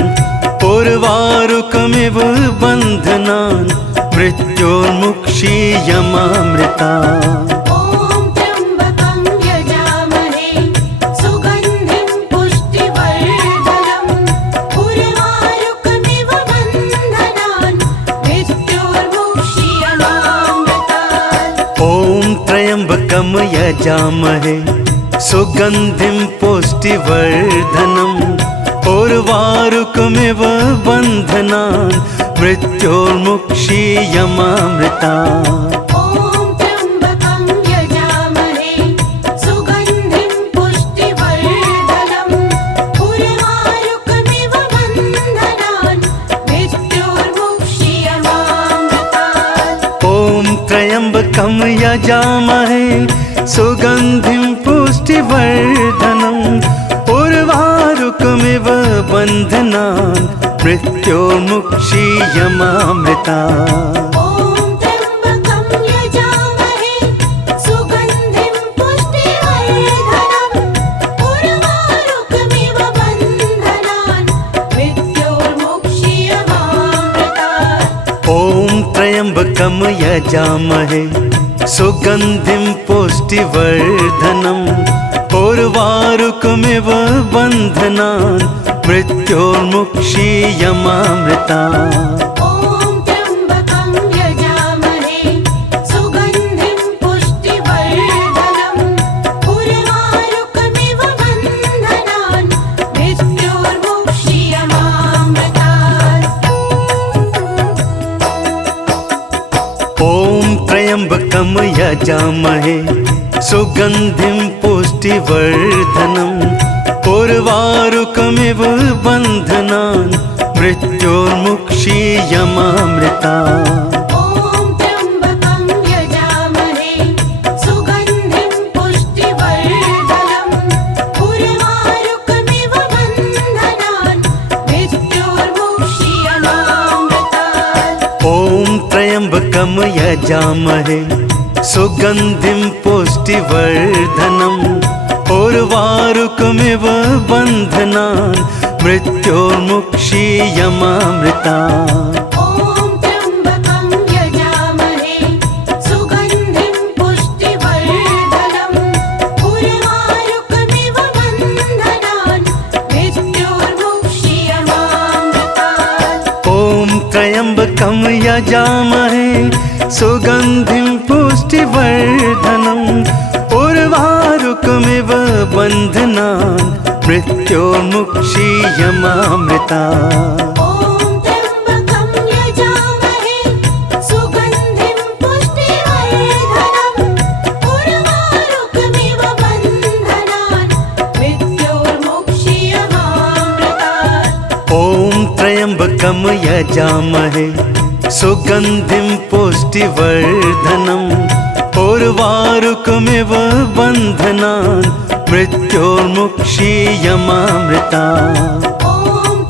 उर्वारुकमिव बन्धनान् मृत्योर्मुक्षीयमामृतात्। ॐ त्र्यम्बकं यजामहे सुगन्धिं पुष्टिवर्धनम् उर्वारुकमिव बन्धनान् मृत्योर्मुक्षीयमामृतात्। ॐ त्र्यम्बकं यजामहे सुगन्धिं पुष्टिवर्धनम् उर्वारुकमिव बन्धनान् मृत्योर्मुक्षीयमामृतात्। ॐ त्र्यम्बकं यजामहे सुगन्धिं पुष्टिवर्धनम् उर्वारुकमिव बन्धनान् मृत्योर्मुक्षीयमामृतात्। ॐ त्र्यम्बकं यजामहे सुगन्धिं पुष्टिवर्धनम् उर्वारुकमिव बन्धनान् मृत्योर्मुक्षीयमामृतात्। ॐ त्र्यम्बकं यजामहे सुगन्धिं पुष्टिवर्धनम् उर्वारुकमिव बन्धनान् मृत्योर्मुक्षीयमामृतात्। ॐ त्र्यम्बकं यजामहे सुगन्धिं पुष्टिवर्धनम् उर्वारुकमिव बन्धनान् मृत्योर्मुक्षीयमामृतात्। ॐ त्र्यम्बकं यजामहे सुगन्धिं पुष्टिवर्धनम् उर्वारुकमिव बन्धनान् मृत्योर्मुक्षीयमामृतात्। ॐ त्र्यम्बकं यजामहे सुगन्धिं पुष्टिवर्धनम् उर्वारुकमिव बन्धनान् मृत्योर्मुक्षीयमामृतात्। ॐ त्र्यम्बकं यजामहे सुगन्धिं पुष्टिवर्धनम् उर्वारुकमिव बन्धनान् मृत्योर्मुक्षीयमामृतात्। ॐ त्र्यम्बकं यजामहे सुगन्धिं पुष्टिवर्धनम् उर्वारुकमिव बन्धनान् मृत्योर्मुक्षीयमामृतात्। ॐ त्र्यम्बकं यजामहे सुगन्धिं पुष्टिवर्धनम् उर्वारुकमिव बन्धनान् मृत्योर्मुक्षीयमामृतात्। ॐ त्र्यम्बकं यजामहे सुगन्धिं पुष्टिवर्धनम् उर्वारुकमिव बन्धनान् मृत्योर्मुक्षीयमामृतात्। ॐ त्र्यम्बकं यजामहे सुगन्धिं पुष्टिवर्धनम् उर्वारुकमिव बन्धनान् मृत्योर्मुक्षीयमामृतात्। ॐ त्र्यम्बकं यजामहे सुगन्धिं पुष्टिवर्धनम् उर्वारुकमिव बन्धनान् मृत्योर्मुक्षीयमामृता ॐ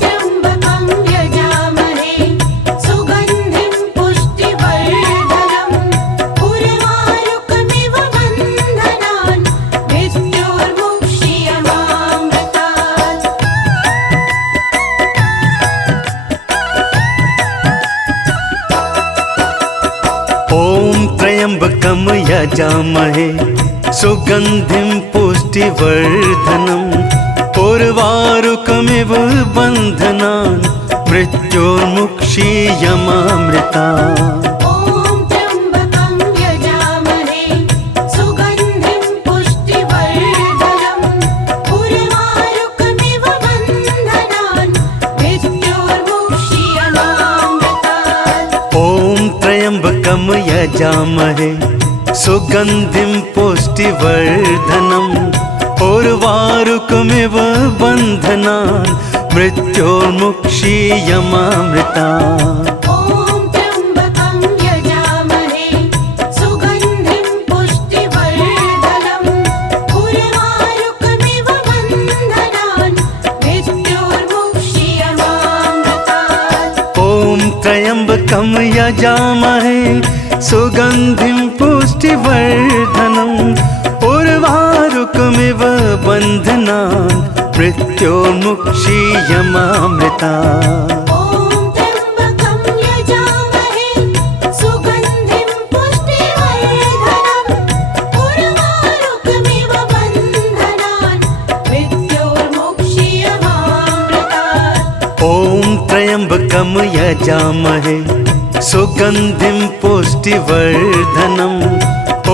त्र्यम्बकं यजामहे सुगन्धिं पुष्टिवर्धनम् उर्वारुकमिव बन्धनान् मृत्योर्मुक्षीयमामृतात् ॐ त्र्यम्बकं यजामहे सुगन्धिं पुष्टिवर्धनम् उर्वारुकमिव बन्धनान् मृत्योर्मुक्षीयमामृता ॐ त्र्यम्बकं यजामहे सुगन्धिं पुष्टिवर्धनम् उर्वारुकमिव बन्धनान् मृत्योर्मुक्षीयमामृतात् ॐ त्र्यम्बकं यजामहे सुगन्धिं पुष्टिवर्धनम् उर्वारुकमिव बन्धनान् मृत्योर्मुक्षीयमामृता ॐ त्र्यम्बकं यजामहे सुगन्धिं पुष्टिवर्धनम् उर्वारुकमिव बन्धनान् मृत्योर्मुक्षीयमामृतात् ॐ त्र्यम्बकं यजामहे सुगन्धिं पुष्टिवर्धनम् उर्वारुकमिव बन्धनान् मृत्योर्मुक्षीयमामृता ॐ त्र्यम्बकं यजामहे सुगन्धिं पुष्टिवर्धनम्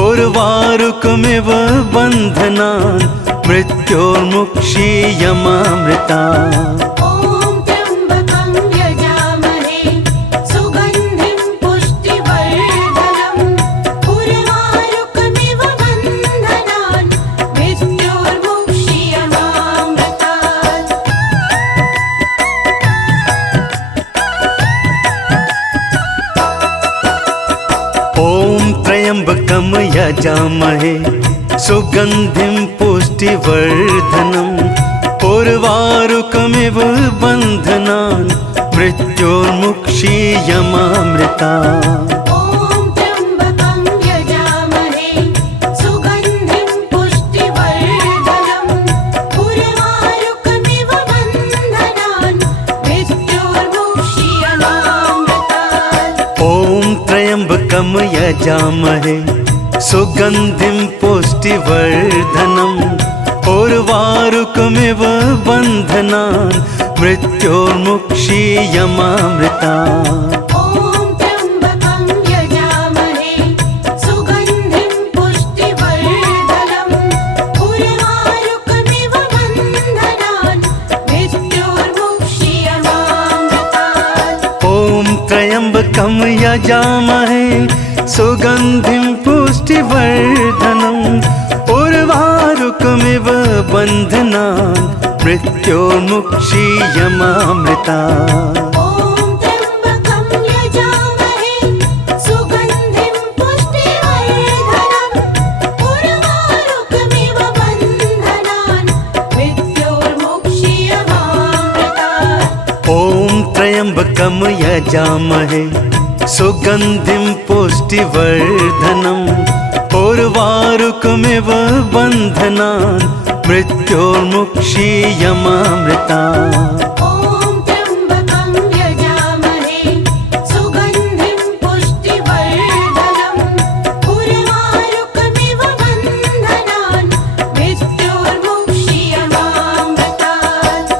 उर्वारुकमिव बन्धनान् मृत्योर्मुक्षीयमामृतात् ॐ त्र्यम्बकं यजामहे सुगन्धिं पुष्टिवर्धनम् उर्वारुकमिव बन्धनान् मृत्योर्मुक्षीयमामृता ॐ त्र्यम्बकं यजामहे सुगन्धिं पुष्टिवर्धनम् उर्वारुकमिव बन्धनान् मृत्योर्मुक्षीयमामृतात् ॐ त्र्यम्बकं यजामहे सुगन्धिं पुष्टिवर्धनम् उर्वारुकमिव बन्धनान् मृत्योर्मुक्षीयमामृता ॐ त्र्यम्बकं यजामहे सुगन्धिं पुष्टिवर्धनम् उर्वारुकमिव बन्धनान् मृत्योर्मुक्षीयमामृतात् ॐ त्र्यम्बकं यजामहे सुगन्धिं पुष्टिवर्धनम् उर्वारुकमिव बन्धनान् मृत्योर्मुक्षीयमामृता ॐ त्र्यम्बकं यजामहे सुगन्धिं पुष्टिवर्धनम् उर्वारुकमिव बन्धनान् मृत्योर्मुक्षीयमामृतात् ॐ त्र्यम्बकं यजामहे सुगन्धिं पुष्टिवर्धनम् उर्वारुकमिव बन्धनान् मृत्योर्मुक्षीयमामृता ॐ त्र्यम्बकं यजामहे सुगन्धिं पुष्टिवर्धनम् उर्वारुकमिव बन्धनान् मृत्योर्मुक्षीयमामृतात् ॐ त्र्यम्बकं यजामहे सुगन्धिं पुष्टिवर्धनम् उर्वारुकमिव बन्धनान् मृत्योर्मुक्षीयमामृता ॐ त्र्यम्बकं यजामहे सुगन्धिं पुष्टिवर्धनम् उर्वारुकमिव बन्धनान् मृत्योर्मुक्षीयमामृतात्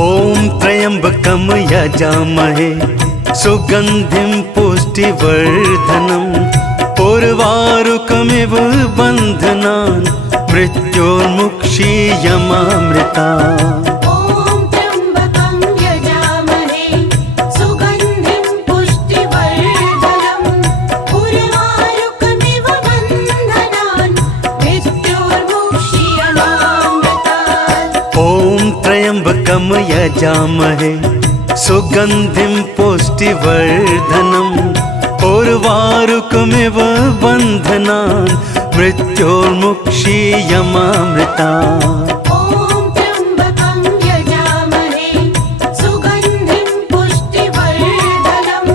ॐ त्र्यम्बकं यजामहे सुगन्धिं पुष्टिवर्धनम् उर्वारुकमिव बन्धनान् मृत्योर्मुक्षीयमामृता ॐ त्र्यम्बकं यजामहे सुगन्धिं पुष्टिवर्धनम् उर्वारुकमिव बन्धनान् मृत्योर्मुक्षीयमामृतात् ॐ त्र्यम्बकं यजामहे सुगन्धिं पुष्टिवर्धनम् उर्वारुकमिव बन्धनान् मृत्योर्मुक्षीयमामृतात्। ॐ त्र्यम्बकं यजामहे सुगन्धिं पुष्टिवर्धनम्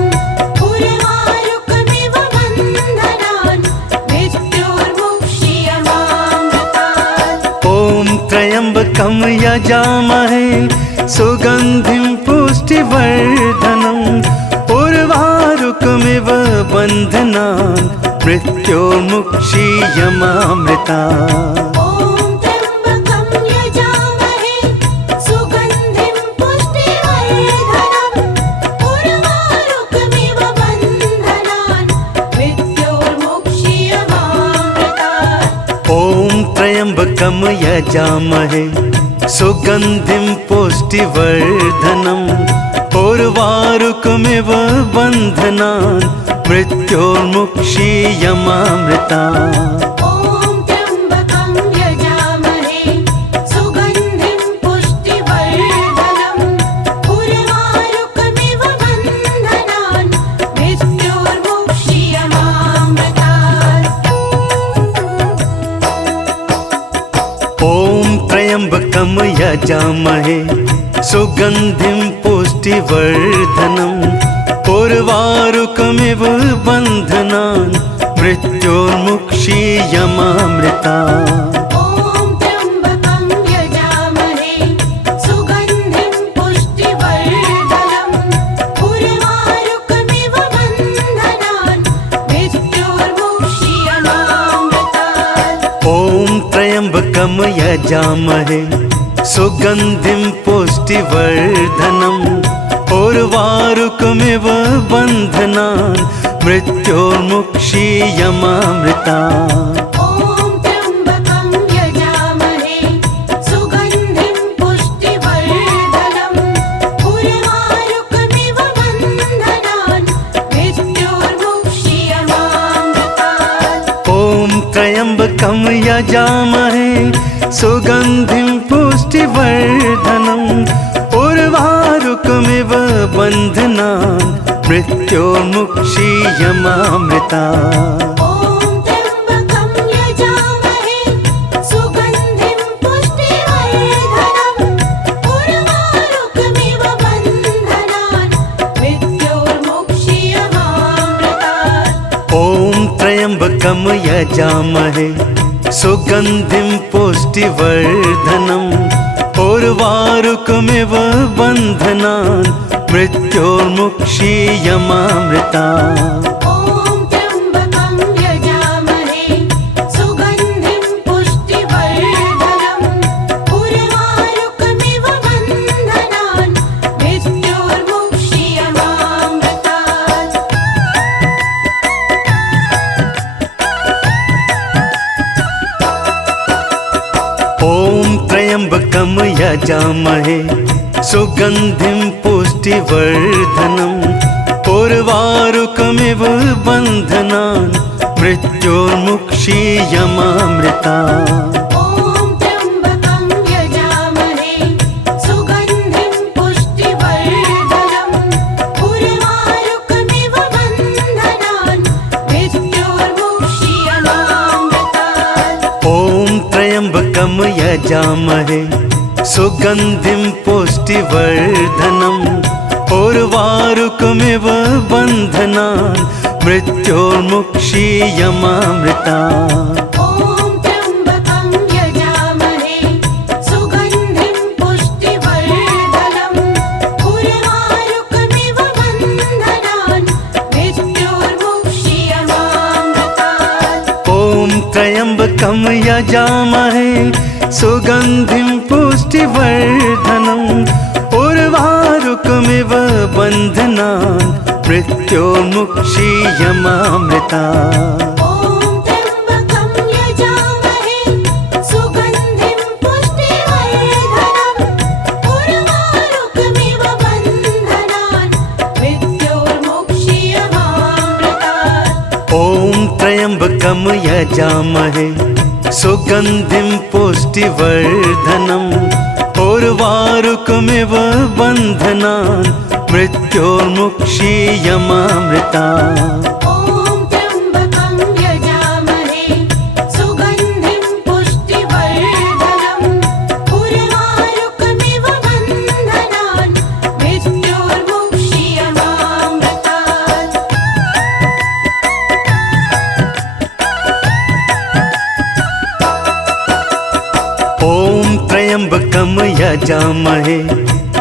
उर्वारुकमिव बन्धनान् मृत्योर्मुक्षीयमामृतात्। ॐ त्र्यम्बकं यजामहे सुगन्धिं पुष्टिवर्धनम् उर्वारुकमिव बन्धनान् मृत्योर्मुक्षीयमामृतात्। ॐ त्र्यम्बकं यजामहे सुगन्धिं पुष्टिवर्धनम् उर्वारुकमिव बन्धनान् मृत्योर्मुक्षीयमामृतात्। ॐ त्र्यम्बकं यजामहे सुगन्धिं पुष्टिवर्धनम् उर्वारुकमिव बन्धनान् मृत्योर्मुक्षीयमामृतात्। ॐ त्र्यम्बकं यजामहे सुगन्धिं पुष्टिवर्धनम् उर्वारुकमिव बन्धनान् मृत्योर्मुक्षीयमामृतात्। ॐ त्र्यम्बकं यजामहे सुगन्धिं पुष्टिवर्धनम् उर्वारुकमिव बन्धनान् मृत्योर्मुक्षीयमामृतात्। ॐ त्र्यम्बकं यजामहे सुगन्धिं पुष्टिवर्धनम् उर्वारुकमिव बन्धनान् मृत्योर्मुक्षीयमामृतात्। ॐ त्र्यम्बकं यजामहे सुगन्धिं पुष्टिवर्धनम् उर्वारुकमिव बन्धनान् मृत्योर्मुक्षीयमामृतात्। ॐ त्र्यम्बकं यजामहे सुगन्धिं पुष्टिवर्धनम् उर्वारुकमिव बन्धनान् मृत्योर्मुक्षीयमामृतात्। ॐ त्र्यम्बकं यजामहे सुगन्धिं पुष्टिवर्धनम् उर्वारुकमिव बन्धनान् मृत्योर्मुक्षीयमामृतात्। ॐ त्र्यम्बकं यजामहे सुगन्धिं पुष्टिवर्धनम् उर्वारुकमिव बन्धनान् मृत्योर्मुक्षीयमामृतात्। ॐ त्र्यम्बकं यजामहे सुगन्धिं पुष्टिवर्धनम् उर्वारुकमिव बन्धनान् मृत्योर्मुक्षीयमामृतात्। ॐ त्र्यम्बकं यजामहे सुगन्धिं पुष्टिवर्धनम् उर्वारुकमिव बन्धनान् मृत्योर्मुक्षीयमामृतात्। ॐ त्र्यम्बकं यजामहे सुगन्धिं पुष्टिवर्धनम् उर्वारुकमिव बन्धनान् मृत्योर्मुक्षीयमामृतात्। ॐ त्र्यम्बकं यजामहे सुगन्धिं पुष्टिवर्धनम् उर्वारुकमिव बन्धनान् मृत्योर्मुक्षीयमामृतात्। ॐ त्र्यम्बकं यजामहे सुगन्धिं पुष्टिवर्धनम् उर्वारुकमिव बन्धनान् मृत्योर्मुक्षीयमामृतात्। ॐ त्र्यम्बकं यजामहे सुगन्धिं पुष्टिवर्धनम् उर्वारुकमिव बन्धनान् मृत्योर्मुक्षीयमामृतात्। ॐ त्र्यम्बकं यजामहे सुगन्धिं पुष्टिवर्धनम् उर्वारुकमिव बन्धनान् मृत्योर्मुक्षीयमामृतात्। ॐ त्र्यम्बकं यजामहे सुगन्धिं पुष्टिवर्धनम् उर्वारुकमिव बन्धनान् मृत्योर्मुक्षीयमामृतात्। ॐ त्र्यम्बकं यजामहे सुगन्धिं पुष्टिवर्धनम् उर्वारुकमिव बन्धनान् मृत्योर्मुक्षीयमामृता। ॐ त्र्यम्बकं यजामहे सुगन्धिं पुष्टिवर्धनम् उर्वारुकमिव बन्धनान् मृत्योर्मुक्षीयमामृतात्। ॐ त्र्यम्बकं यजामहे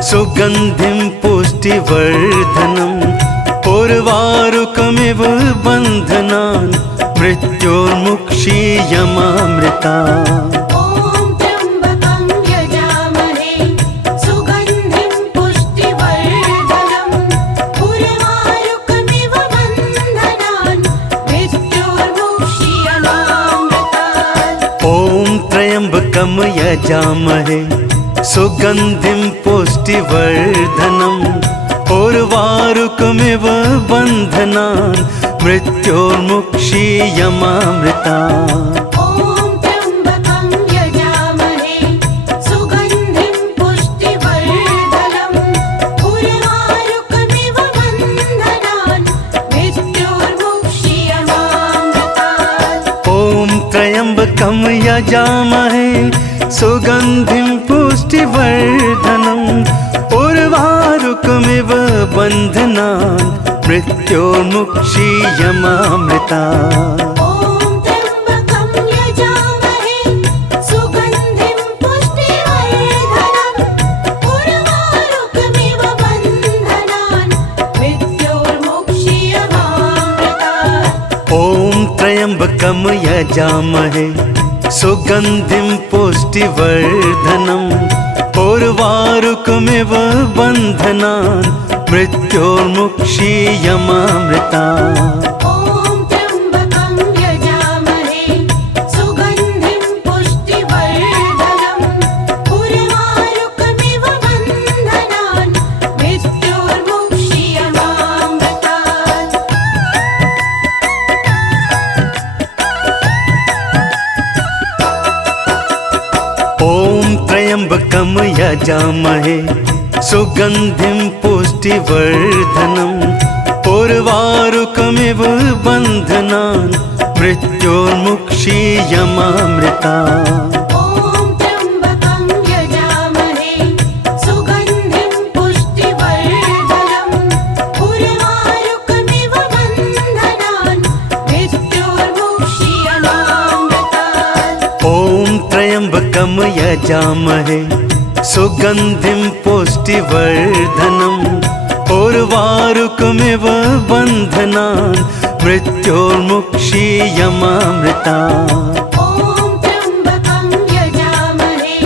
सुगन्धिं पुष्टिवर्धनम् उर्वारुकमिव बन्धनान् मृत्योर्मुक्षीयमामृता। ॐ त्र्यम्बकं यजामहे सुगन्धिं पुष्टिवर्धनम् उर्वारुकमिव बन्धनान् मृत्योर्मुक्षीयमामृतात्। ॐ त्र्यम्बकं यजामहे सुगन्धिं पुष्टिवर्धनम् उर्वारुकमिव बन्धनान् मृत्योर्मुक्षीयमामृता। ॐ त्र्यम्बकं यजामहे सुगन्धिं पुष्टिवर्धनम् उर्वारुकमिव बन्धनान् मृत्योर्मुक्षीयमामृतात्। ॐ त्र्यम्बकं यजामहे सुगन्धिं पुष्टिवर्धनम् उर्वारुकमिव बन्धनान् मृत्योर्मुक्षीयमामृता। ॐ त्र्यम्बकं यजामहे सुगन्धिं पुष्टिवर्धनम् उर्वारुकमिव बन्धनान् मृत्योर्मुक्षीयमामृतात्। ॐ त्र्यम्बकं यजामहे सुगन्धिं पुष्टिवर्धनम् उर्वारुकमिव बन्धनान् मृत्योर्मुक्षीयमामृता। ॐ त्र्यम्बकं यजामहे सुगन्धिं पुष्टिवर्धनम् उर्वारुकमिव बन्धनान् मृत्योर्मुक्षीयमामृतात्। ॐ त्र्यम्बकं यजामहे सुगन्धिं पुष्टिवर्धनम् उर्वारुकमिव बन्धनान् मृत्योर्मुक्षीयमामृता। ॐ त्र्यम्बकं यजामहे सुगन्धिं पुष्टिवर्धनम् उर्वारुकमिव बन्धनान् मृत्योर्मुक्षीयमामृतात्। ॐ त्र्यम्बकं यजामहे सुगन्धिं पुष्टिवर्धनम् उर्वारुकमिव बन्धनान् मृत्योर्मुक्षीयमामृता। ॐ त्र्यम्बकं यजामहे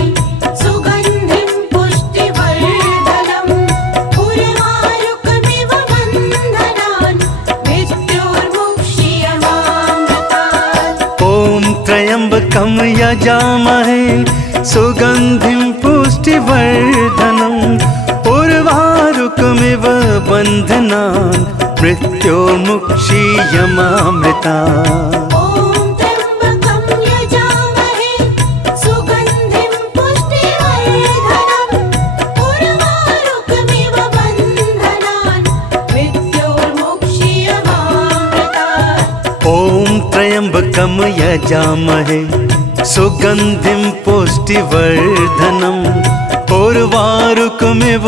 सुगन्धिं पुष्टिवर्धनम् उर्वारुकमिव बन्धनान् मृत्योर्मुक्षीयमामृतात्। ॐ त्र्यम्बकं यजामहे सुगन्धिं पुष्टिवर्धनम् उर्वारुकमिव बन्धनान् मृत्योर्मुक्षीयमामृता। ॐ त्र्यम्बकं यजामहे सुगन्धिं पुष्टिवर्धनम् उर्वारुकमिव बन्धनान् मृत्योर्मुक्षीयमामृतात्। ॐ त्र्यम्बकं यजामहे सुगन्धिं पुष्टिवर्धनम् उर्वारुकमिव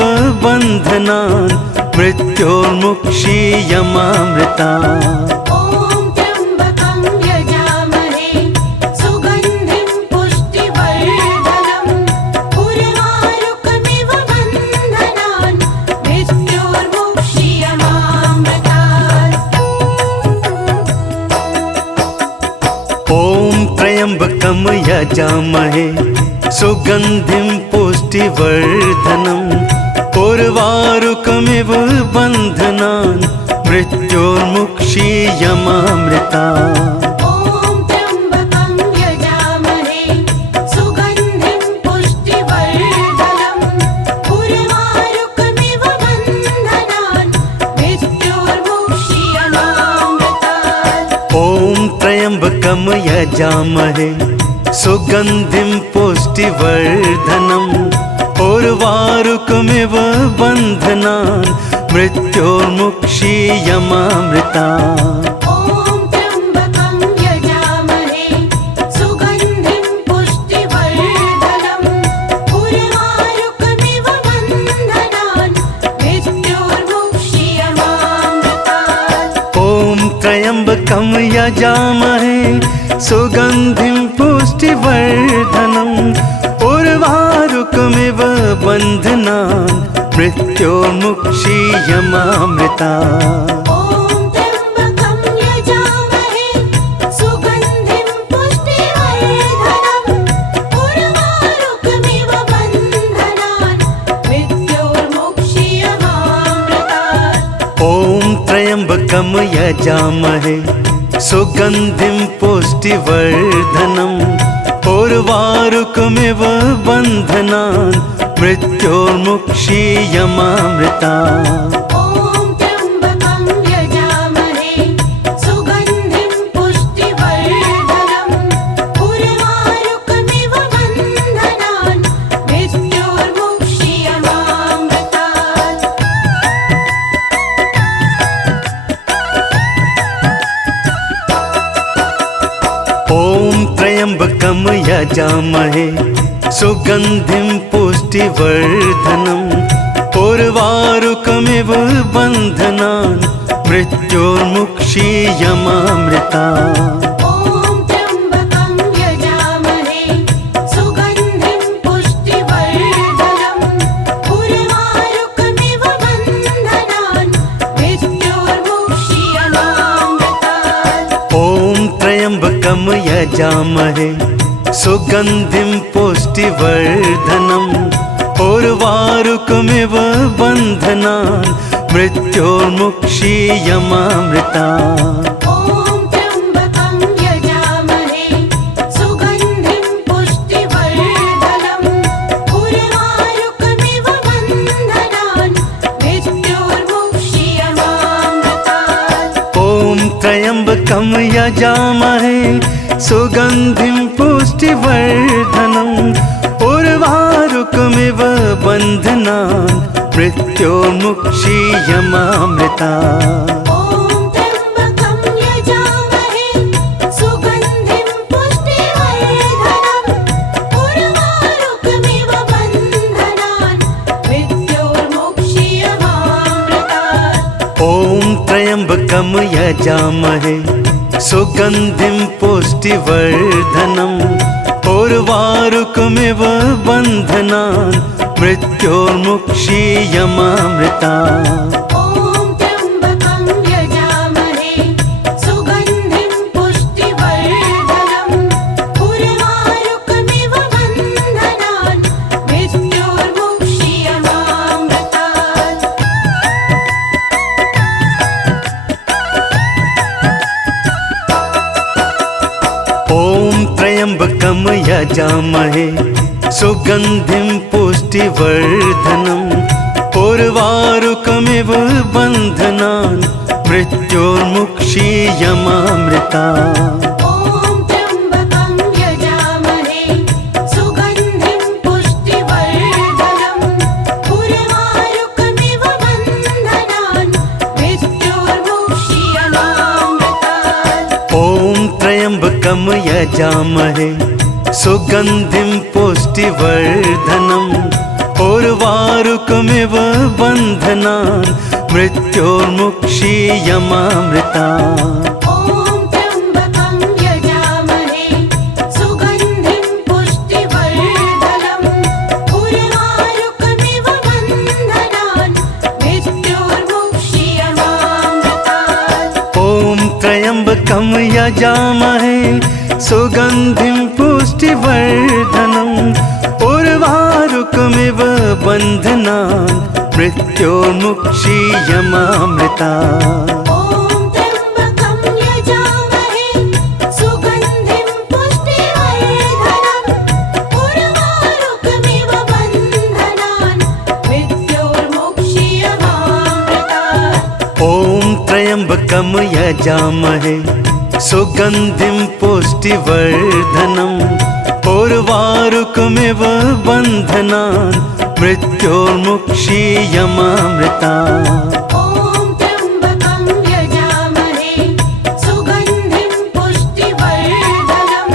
बन्धनान् मृत्योर्मुक्षीयमामृता। ॐ त्र्यम्बकं यजामहे सुगन्धिं पुष्टिवर्धनम् उर्वारुकमिव बन्धनान् मृत्योर्मुक्षीयमामृतात्। ॐ त्र्यम्बकं यजामहे सुगन्धिं पुष्टिवर्धनम् उर्वारुकमिव बन्धनान् मृत्योर्मुक्षीयमामृता। ॐ त्र्यम्बकं यजामहे सुगन्धिं पुष्टिवर्धनम् उर्वारुकमिव बन्धनान् मृत्योर्मुक्षीयमामृतात्। ॐ त्र्यम्बकं यजामहे सुगन्धिं पुष्टिवर्धनम् उर्वारुकमिव बन्धनान् मृत्योर्मुक्षीयमामृता। ॐ त्र्यम्बकं यजामहे सुगन्धिं पुष्टिवर्धनम् उर्वारुकमिव बन्धनान् मृत्योर्मुक्षीयमामृतात्। ॐ त्र्यम्बकं यजामहे सुगन्धिं पुष्टिवर्धनम् उर्वारुकमिव बन्धनान् मृत्योर्मुक्षीयमामृता। ॐ त्र्यम्बकं यजामहे सुगन्धिं पुष्टिवर्धनम् उर्वारुकमिव बन्धनान् मृत्योर्मुक्षीयमामृतात्। ॐ त्र्यम्बकं यजामहे सुगन्धिं पुष्टिवर्धनम् उर्वारुकमिव बन्धनान् मृत्योर्मुक्षीयमामृता। ॐ त्र्यम्बकं यजामहे सुगन्धिं पुष्टिवर्धनम् उर्वारुकमिव बन्धनान् मृत्योर्मुक्षीयमामृतात्। ॐ त्र्यम्बकं यजामहे सुगन्धिं पुष्टिवर्धनम् उर्वारुकमिव बन्धनान् मृत्योर्मुक्षीयमामृता। ॐ त्र्यम्बकं यजामहे सुगन्धिं पुष्टिवर्धनम् उर्वारुकमिव बन्धनान् मृत्योर्मुक्षीयमामृतात्। ॐ त्र्यम्बकं यजामहे सुगन्धिं पुष्टिवर्धनम् उर्वारुकमिव बन्धनान् मृत्योर्मुक्षीयमामृता। ॐ त्र्यम्बकं यजामहे सुगन्धिं पुष्टिवर्धनम् उर्वारुकमिव बन्धनान् मृत्योर्मुक्षीयमामृतात्। ॐ त्र्यम्बकं यजामहे सुगन्धिं पुष्टिवर्धनम् उर्वारुकमिव बन्धनान् मृत्योर्मुक्षीयमामृता। ॐ त्र्यम्बकं यजामहे सुगन्धिं पुष्टिवर्धनम् उर्वारुकमिव बन्धनान् मृत्योर्मुक्षीयमामृतात्। ॐ त्र्यम्बकं यजामहे सुगन्धिं पुष्टिवर्धनम् उर्वारुकमिव बन्धनान् मृत्योर्मुक्षीयमामृता। ॐ त्र्यम्बकं यजामहे सुगन्धिं पुष्टिवर्धनम् उर्वारुकमिव बन्धनान् मृत्योर्मुक्षीयमामृतात्। ॐ त्र्यम्बकं यजामहे सुगन्धिं पुष्टिवर्धनम् उर्वारुकमिव बन्धनान् मृत्योर्मुक्षीयमामृता। ॐ त्र्यम्बकं यजामहे सुगन्धिं पुष्टिवर्धनम् उर्वारुकमिव बन्धनान् मृत्योर्मुक्षीयमामृतात्। ॐ त्र्यम्बकं यजामहे सुगन्धिं पुष्टिवर्धनम् उर्वारुकमिव बन्धनान् मृत्योर्मुक्षीयमामृता। ॐ त्र्यम्बकं यजामहे सुगन्धिं पुष्टिवर्धनम् उर्वारुकमिव बन्धनान् मृत्योर्मुक्षीयमामृतात्। ॐ त्र्यम्बकं यजामहे सुगन्धिं पुष्टिवर्धनम् उर्वारुकमिव बन्धनान् मृत्योर्मुक्षीयमामृता। ॐ त्र्यम्बकं यजामहे सुगन्धिं पुष्टिवर्धनम् उर्वारुकमिव बन्धनान् मृत्योर्मुक्षीयमामृतात्। ॐ त्र्यम्बकं यजामहे सुगन्धिं पुष्टिवर्धनम् उर्वारुकमिव बन्धनान् मृत्योर्मुक्षीयमामृता ॐ त्र्यम्बकं यजामहे सुगन्धिं पुष्टिवर्धनम्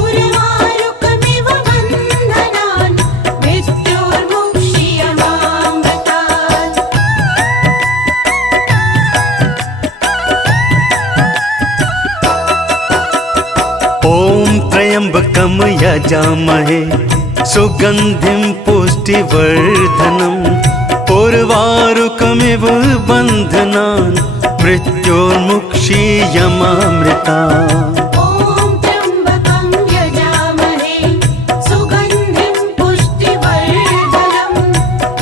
उर्वारुकमिव बन्धनान् मृत्योर्मुक्षीयमामृतात् ॐ त्र्यम्बकं यजामहे सुगन्धिं पुष्टिवर्धनम् उर्वारुकमिव बन्धनान् मृत्योर्मुक्षीयमामृता ॐ त्र्यम्बकं यजामहे सुगन्धिं पुष्टिवर्धनम्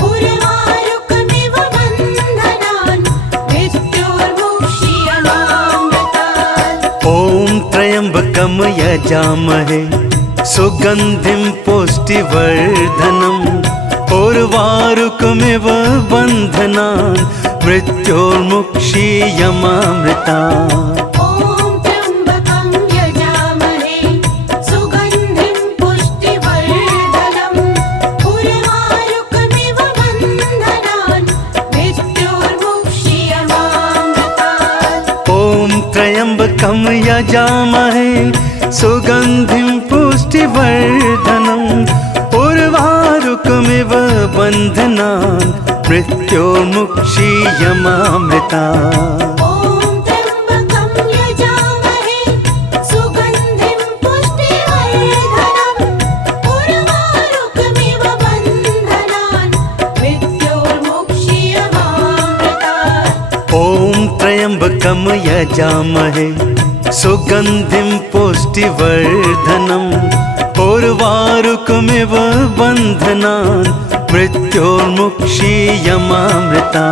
उर्वारुकमिव बन्धनान् मृत्योर्मुक्षीयमामृतात् ॐ त्र्यम्बकं यजामहे सुगन्धिं पुष्टिवर्धनम् उर्वारुकमिव बन्धनान् मृत्योर्मुक्षीयमामृता ॐ त्र्यम्बकं यजामहे सुगन्धिं पुष्टिवर्धनम् उर्वारुकमिव बन्धनान् मृत्योर्मुक्षीयमामृतात् ॐ त्र्यम्बकं यजामहे सुगन्धिं पुष्टिवर्धनम् उर्वारुकमिव बन्धनान् मृत्योर्मुक्षीयमामृता ॐ त्र्यम्बकं यजामहे सुगन्धिं पुष्टिवर्धनम् उर्वारुकमिव बन्धनान् मृत्योर्मुक्षीयमामृतात् ॐ त्र्यम्बकं यजामहे सुगन्धिं पुष्टिवर्धनम् उर्वारुकमिव बन्धनान् मृत्योर्मुक्षीयमामृता